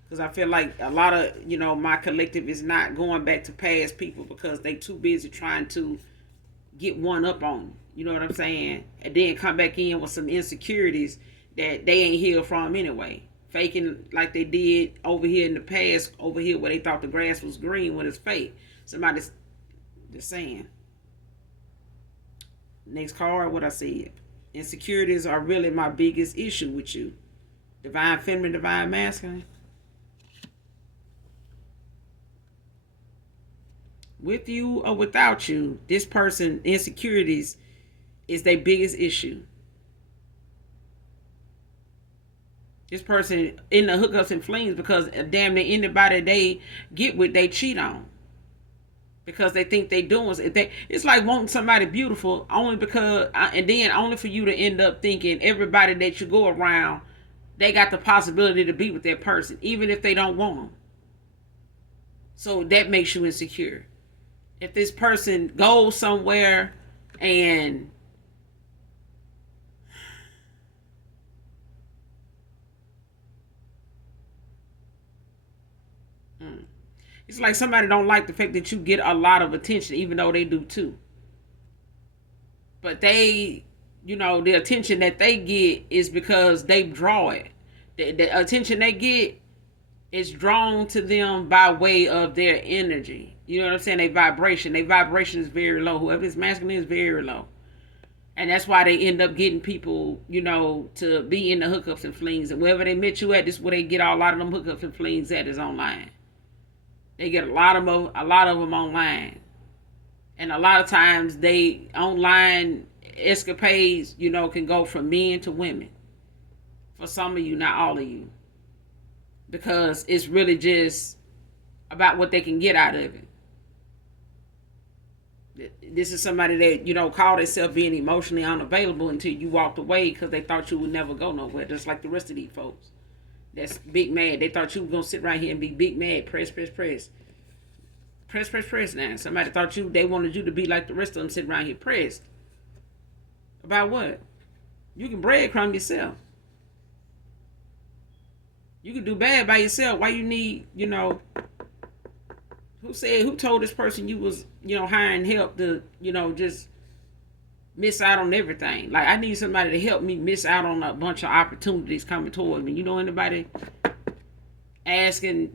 Because I feel like a lot of, my collective is not going back to past people because they too busy trying to get one up on you. You know what I'm saying? And then come back in with some insecurities that they ain't healed from anyway. Faking like they did over here in the past, over here where they thought the grass was green when it's fake. Somebody's just saying. Next card, what I said. Insecurities are really my biggest issue with you. Divine feminine, divine masculine. With you or without you, this person, insecurities is their biggest issue. This person in the hookups and flings because damn near anybody they get with, they cheat on. Because they think they doing it's like wanting somebody beautiful only because, and then only for you to end up thinking everybody that you go around, they got the possibility to be with that person, even if they don't want them. So that makes you insecure. If this person goes somewhere and it's like somebody don't like the fact that you get a lot of attention, even though they do too. But they, the attention that they get is because they draw it. The attention they get is drawn to them by way of their energy. You know what I'm saying? Their vibration. Their vibration is very low. Whoever is masculine is very low. And that's why they end up getting people, to be in the hookups and flings. And wherever they met you at, this is where they get a lot of them hookups and flings at, is online. They get a lot of them online. And a lot of times they online escapades, can go from men to women. For some of you, not all of you. Because it's really just about what they can get out of it. This is somebody that, called themselves being emotionally unavailable until you walked away because they thought you would never go nowhere, just like the rest of these folks. that's big mad. They thought you were gonna sit right here and be big mad. Press, press, press. Press, press, press now. Somebody thought they wanted you to be like the rest of them sitting around here pressed. About what? You can breadcrumb yourself. You can do bad by yourself. Why you need, who told this person you was, hiring help to, just miss out on everything? Like, I need somebody to help me miss out on a bunch of opportunities coming towards me. You know anybody asking,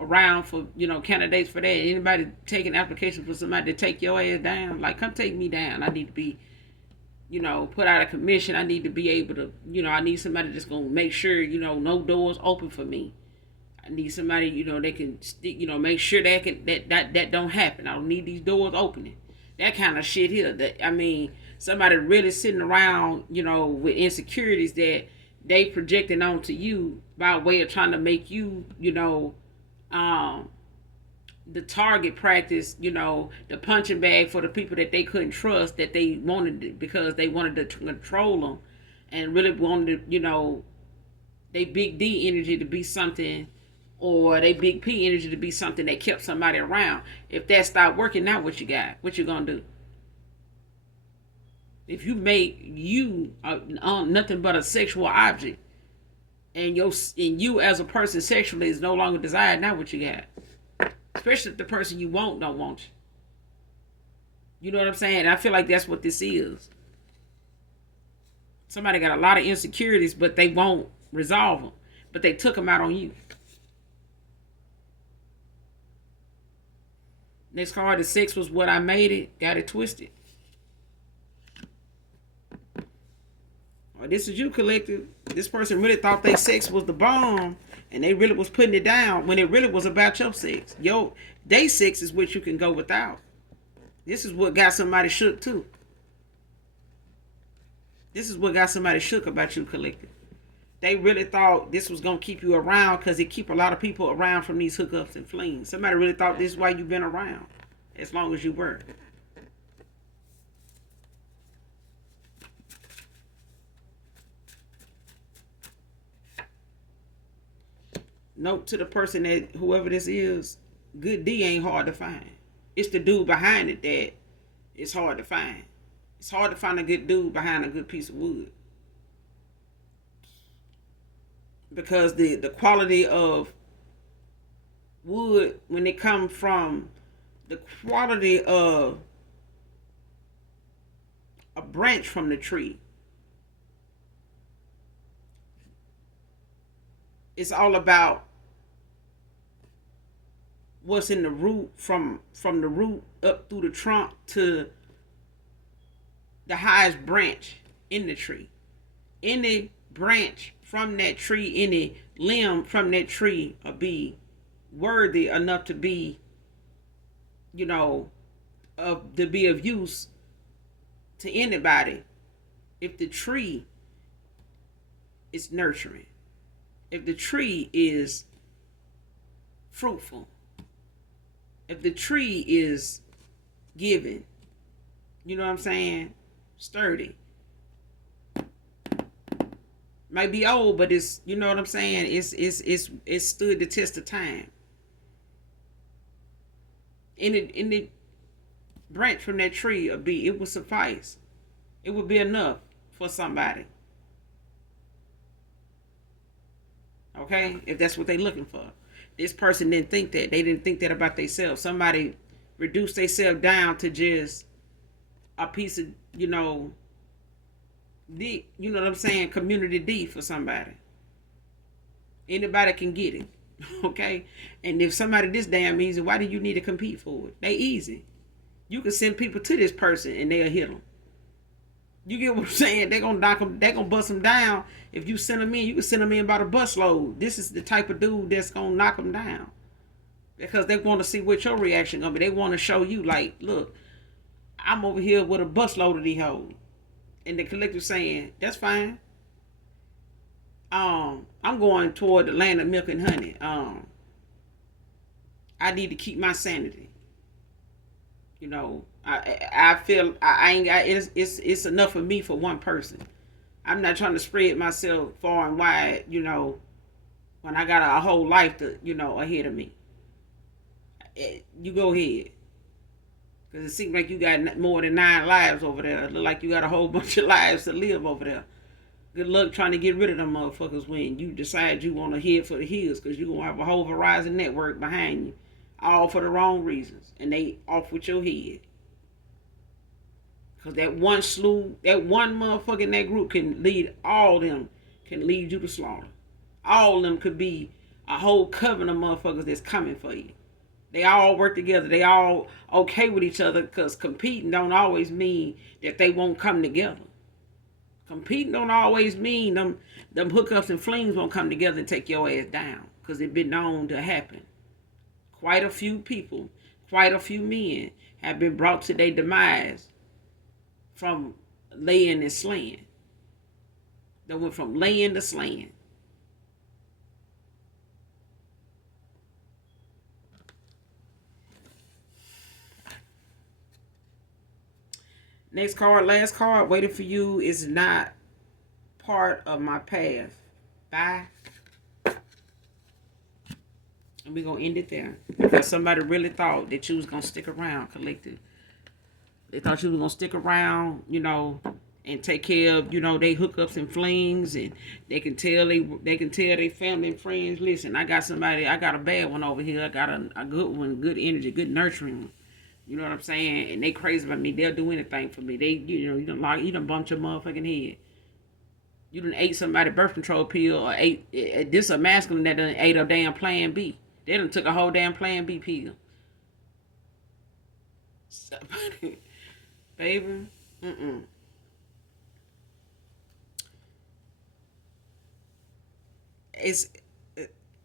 around for, candidates for that? Anybody taking applications for somebody to take your ass down? Like, come take me down. I need to be, put out a commission. I need to be able to, I need somebody that's going to make sure, no doors open for me. I need somebody, they can, make sure that don't happen. I don't need these doors opening. That kind of shit here. Somebody really sitting around, with insecurities that they projecting onto you by way of trying to make you, the target practice, the punching bag for the people that they couldn't trust, that they wanted because they wanted to control them, and really wanted, they big D energy to be something, or they big P energy to be something that kept somebody around. If that stopped working, now what you got? What you gonna do? If you make you nothing but a sexual object, and you as a person sexually is no longer desired, now what you got? Especially if the person you want don't want you. You know what I'm saying? I feel like that's what this is. Somebody got a lot of insecurities, but they won't resolve them. But they took them out on you. Next card, the 6 was what I made it. Got it twisted. Well, this is you, collective. This person really thought their sex was the bomb, and they really was putting it down when it really was about your sex. Day 6 is what you can go without. This is what got somebody shook too. This is what got somebody shook about you, collective. They really thought this was going to keep you around because it keep a lot of people around from these hookups and flings. Somebody really thought this is why you've been around as long as you were. Note to the person that whoever this is, good D ain't hard to find. It's the dude behind it that it's hard to find. It's hard to find a good dude behind a good piece of wood. Because the quality of wood, when it comes from the quality of a branch from the tree, it's all about what's in the root, from the root up through the trunk to the highest branch in the tree. Any branch from that tree, any limb from that tree will be worthy enough to be, to be of use to anybody if the tree is nurturing, if the tree is fruitful, if the tree is giving, you know what I'm saying, sturdy. Might be old, but it's, you know what I'm saying, it's stood the test of time. Any branch from that tree it would suffice. It would be enough for somebody. Okay? If that's what they're looking for. This person didn't think that. They didn't think that about themselves. Somebody reduced themselves down to just a piece of, D, you know what I'm saying, community D for somebody. Anybody can get it. Okay? And if somebody this damn easy, why do you need to compete for it? They easy. You can send people to this person and they'll hit them. You get what I'm saying? They're gonna knock them, they're gonna bust them down. If you send them in, you can send them in by the busload. This is the type of dude that's gonna knock them down. Because they want to see what your reaction gonna be. They want to show you, like, look, I'm over here with a busload of these hoes. And the collective saying, that's fine. I'm going toward the land of milk and honey. I need to keep my sanity. I feel I ain't got it's enough for me for one person. I'm not trying to spread myself far and wide, when I got a whole life to, ahead of me. You go ahead. Because it seems like you got more than 9 lives over there. It look like you got a whole bunch of lives to live over there. Good luck trying to get rid of them motherfuckers when you decide you want to head for the hills, because you're going to have a whole Verizon network behind you, all for the wrong reasons. And they off with your head. Because that one motherfucker in that group can lead all of them, can lead you to slaughter. All of them could be a whole coven of motherfuckers that's coming for you. They all work together. They all okay with each other, because competing don't always mean that they won't come together. Competing don't always mean them hookups and flings won't come together and take your ass down, because it's been known to happen. Quite a few people, quite a few men have been brought to their demise from laying and slaying. They went from laying to slaying. Next card, last card, waiting for you is not part of my path. Bye. And we're going to end it there. Because somebody really thought that you was going to stick around, collective. They thought you was going to stick around, and take care of, they hookups and flings, and they can tell their family and friends, listen, I got a bad one over here. I got a good one, good energy, good nurturing one. You know what I'm saying? And they crazy about me. They'll do anything for me. You done bumped your motherfucking head. You done ate somebody's birth control pill, or this a masculine that done ate a damn Plan B. They done took a whole damn Plan B pill. Baby,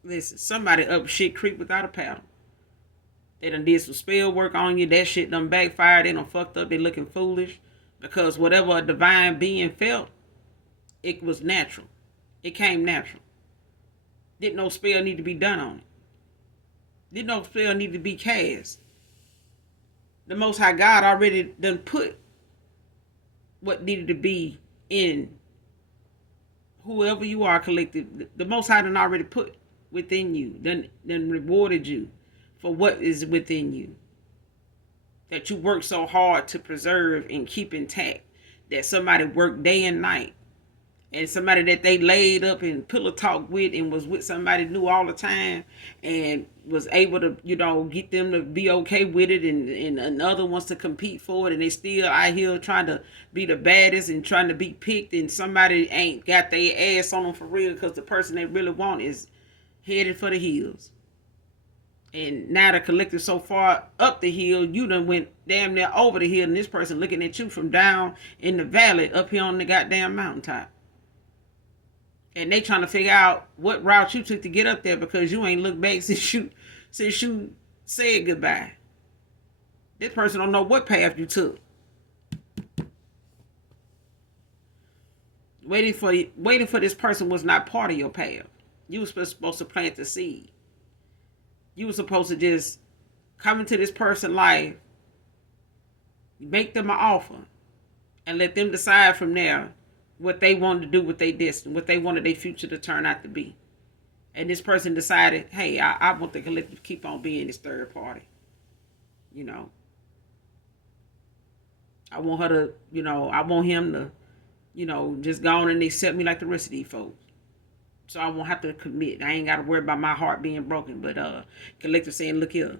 listen, somebody up shit creek without a paddle. They done did some spell work on you. That shit done backfired. They done fucked up. They looking foolish. Because whatever a divine being felt, it was natural. It came natural. Didn't no spell need to be done on it. Didn't no spell need to be cast. The Most High God already done put what needed to be in whoever you are, collective. The Most High done already put within you. Done rewarded you for what is within you, that you work so hard to preserve and keep intact, that somebody worked day and night, and somebody that they laid up and pillow talk with and was with somebody new all the time, and was able to, get them to be okay with it, and another wants to compete for it, and they still out here trying to be the baddest and trying to be picked, and somebody ain't got their ass on them for real, because the person they really want is headed for the hills. And now the collective so far up the hill, you done went damn near over the hill, and this person looking at you from down in the valley up here on the goddamn mountaintop. And they trying to figure out what route you took to get up there, because you ain't looked back since you said goodbye. This person don't know what path you took. Waiting for this person was not part of your path. You were supposed to plant the seed. You were supposed to just come into this person's life, make them an offer, and let them decide from there what they wanted to do with their destiny, what they wanted their future to turn out to be. And this person decided, hey, I want the collective to keep on being this third party. I want her to, I want him to, just go on and accept me like the rest of these folks. So I won't have to commit. I ain't got to worry about my heart being broken. But collective saying, look here,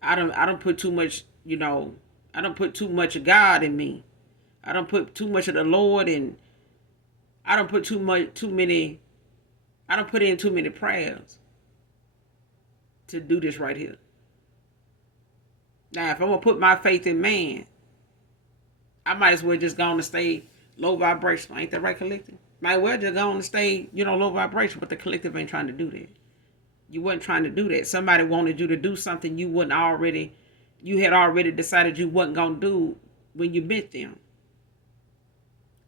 I don't put too much, I don't put too much of God in me. I don't put too much of the Lord, and I don't put I don't put in too many prayers to do this right here. Now, if I'm going to put my faith in man, I might as well just go on and stay low vibration. Ain't that right, collective? Might well just go on and stay, low vibration, but the collective ain't trying to do that. You wasn't trying to do that. Somebody wanted you to do something you had already decided you wasn't going to do when you met them.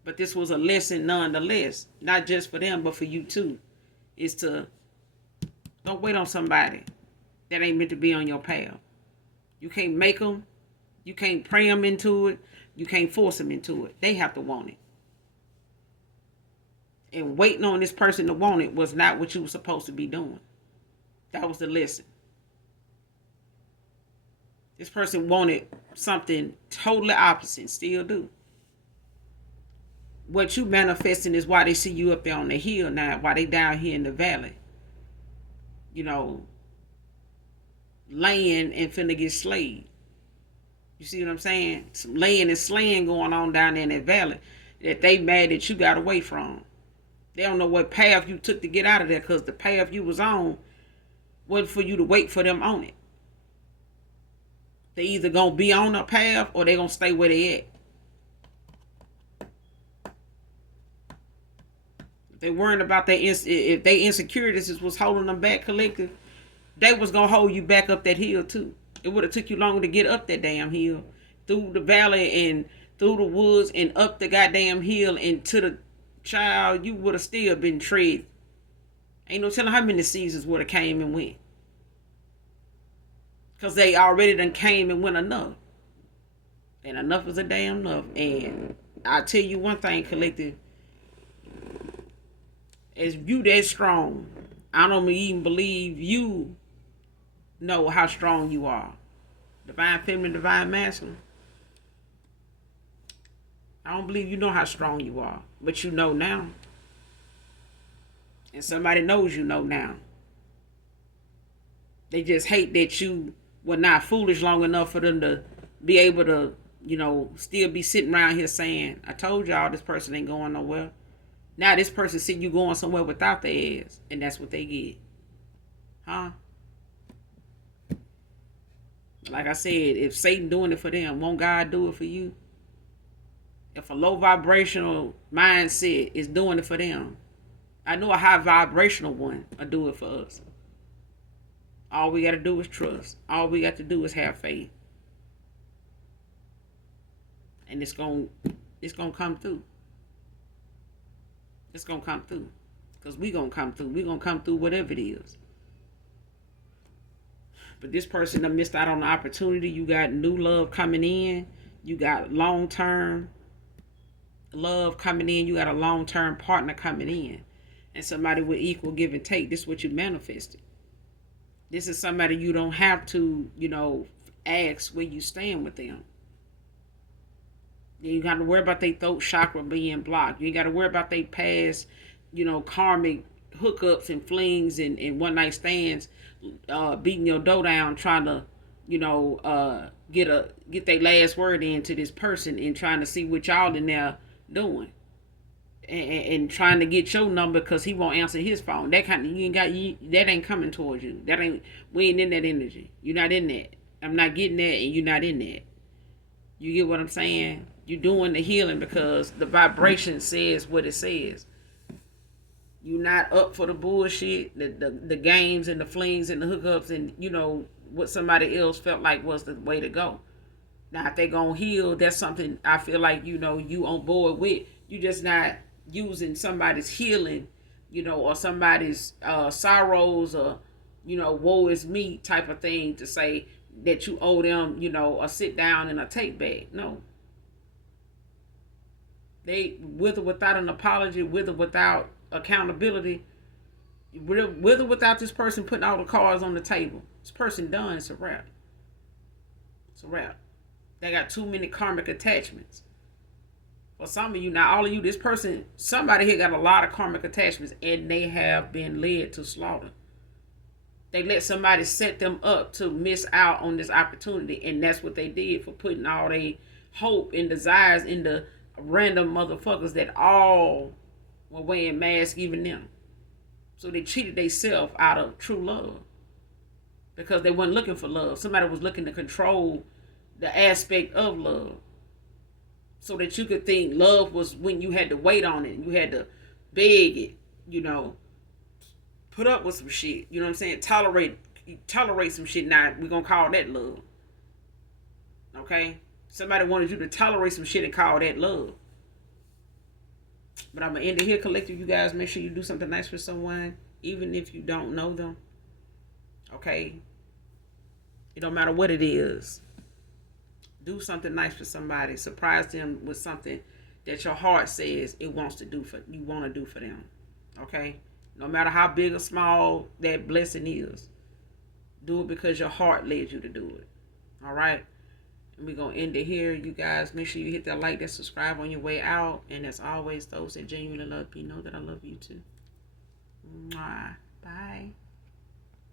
But this was a lesson nonetheless, not just for them, but for you too. Is to don't wait on somebody that ain't meant to be on your path. You can't make them. You can't pray them into it. You can't force them into it. They have to want it. And waiting on this person to want it was not what you were supposed to be doing. That was the lesson. This person wanted something totally opposite, still do. What you manifesting is why they see you up there on the hill now, why they down here in the valley. You know, laying and finna get slayed. You see what I'm saying? Some laying and slaying going on down there in that valley that they mad that you got away from. They don't know what path you took to get out of there, because the path you was on wasn't for you to wait for them on it. They either gonna be on a path or they gonna stay where they at. If they weren't about if they insecurities was holding them back, collective, they was gonna hold you back up that hill too. It would have took you longer to get up that damn hill, through the valley and through the woods and up the goddamn hill and to the child. You would have still been tread. Ain't no telling how many seasons would have came and went. Because they already done came and went enough. And enough is a damn enough. And I tell you one thing, collective. As you that strong, I don't even believe you know how strong you are. Divine feminine, divine masculine. I don't believe you know how strong you are. But you know now. And somebody knows you know now. They just hate that you were not foolish long enough for them to be able to, still be sitting around here saying, I told y'all this person ain't going nowhere. Now this person see you going somewhere without their ass. And that's what they get. Huh? Like I said, if Satan doing it for them, won't God do it for you? If a low vibrational mindset is doing it for them, I know a high vibrational one will do it for us. All we got to do is trust. All we got to do is have faith. And it's gonna come through. It's gonna come through. Because we gonna come through. We gonna come through whatever it is. But this person done missed out on the opportunity. You got new love coming in. You got long-term love coming in. You got a long-term partner coming in. And somebody with equal give and take. This is what you manifested. This is somebody you don't have to, ask where you stand with them. You got to worry about their throat chakra being blocked. You got to worry about their past, karmic hookups and flings and one night stands, beating your dough down, trying to, get their last word into this person and trying to see what y'all in there doing. And trying to get your number because he won't answer his phone. That kind of that ain't coming towards you. We ain't in that energy. You're not in that. I'm not getting that, and you're not in that. You get what I'm saying? You're doing the healing because the vibration says what it says. You're not up for the bullshit, the games and the flings and the hookups and what somebody else felt like was the way to go. Now if they gonna heal, that's something I feel like you on board with. You just not using somebody's healing, or somebody's sorrows or, woe is me type of thing to say that you owe them, a sit down and a take back. No. They, with or without an apology, with or without accountability, with or without this person putting all the cards on the table, this person done, it's a wrap. It's a wrap. They got too many karmic attachments. For some of you, not all of you, this person, somebody here got a lot of karmic attachments and they have been led to slaughter. They let somebody set them up to miss out on this opportunity, and that's what they did for putting all their hope and desires into random motherfuckers that all were wearing masks, even them. So they cheated themselves out of true love because they weren't looking for love. Somebody was looking to control the aspect of love. So that you could think love was when you had to wait on it. You had to beg it, put up with some shit. You know what I'm saying? Tolerate some shit. Now, we're going to call that love. Okay? Somebody wanted you to tolerate some shit and call that love. But I'm going to end it here, collective. You guys make sure you do something nice for someone, even if you don't know them. Okay? It don't matter what it is. Do something nice for somebody. Surprise them with something that your heart says it wants to do for you want to do for them. Okay? No matter how big or small that blessing is, do it because your heart led you to do it. All right? And we're going to end it here. You guys, make sure you hit that like, that subscribe on your way out. And as always, those that genuinely love you know that I love you too. Mwah. Bye.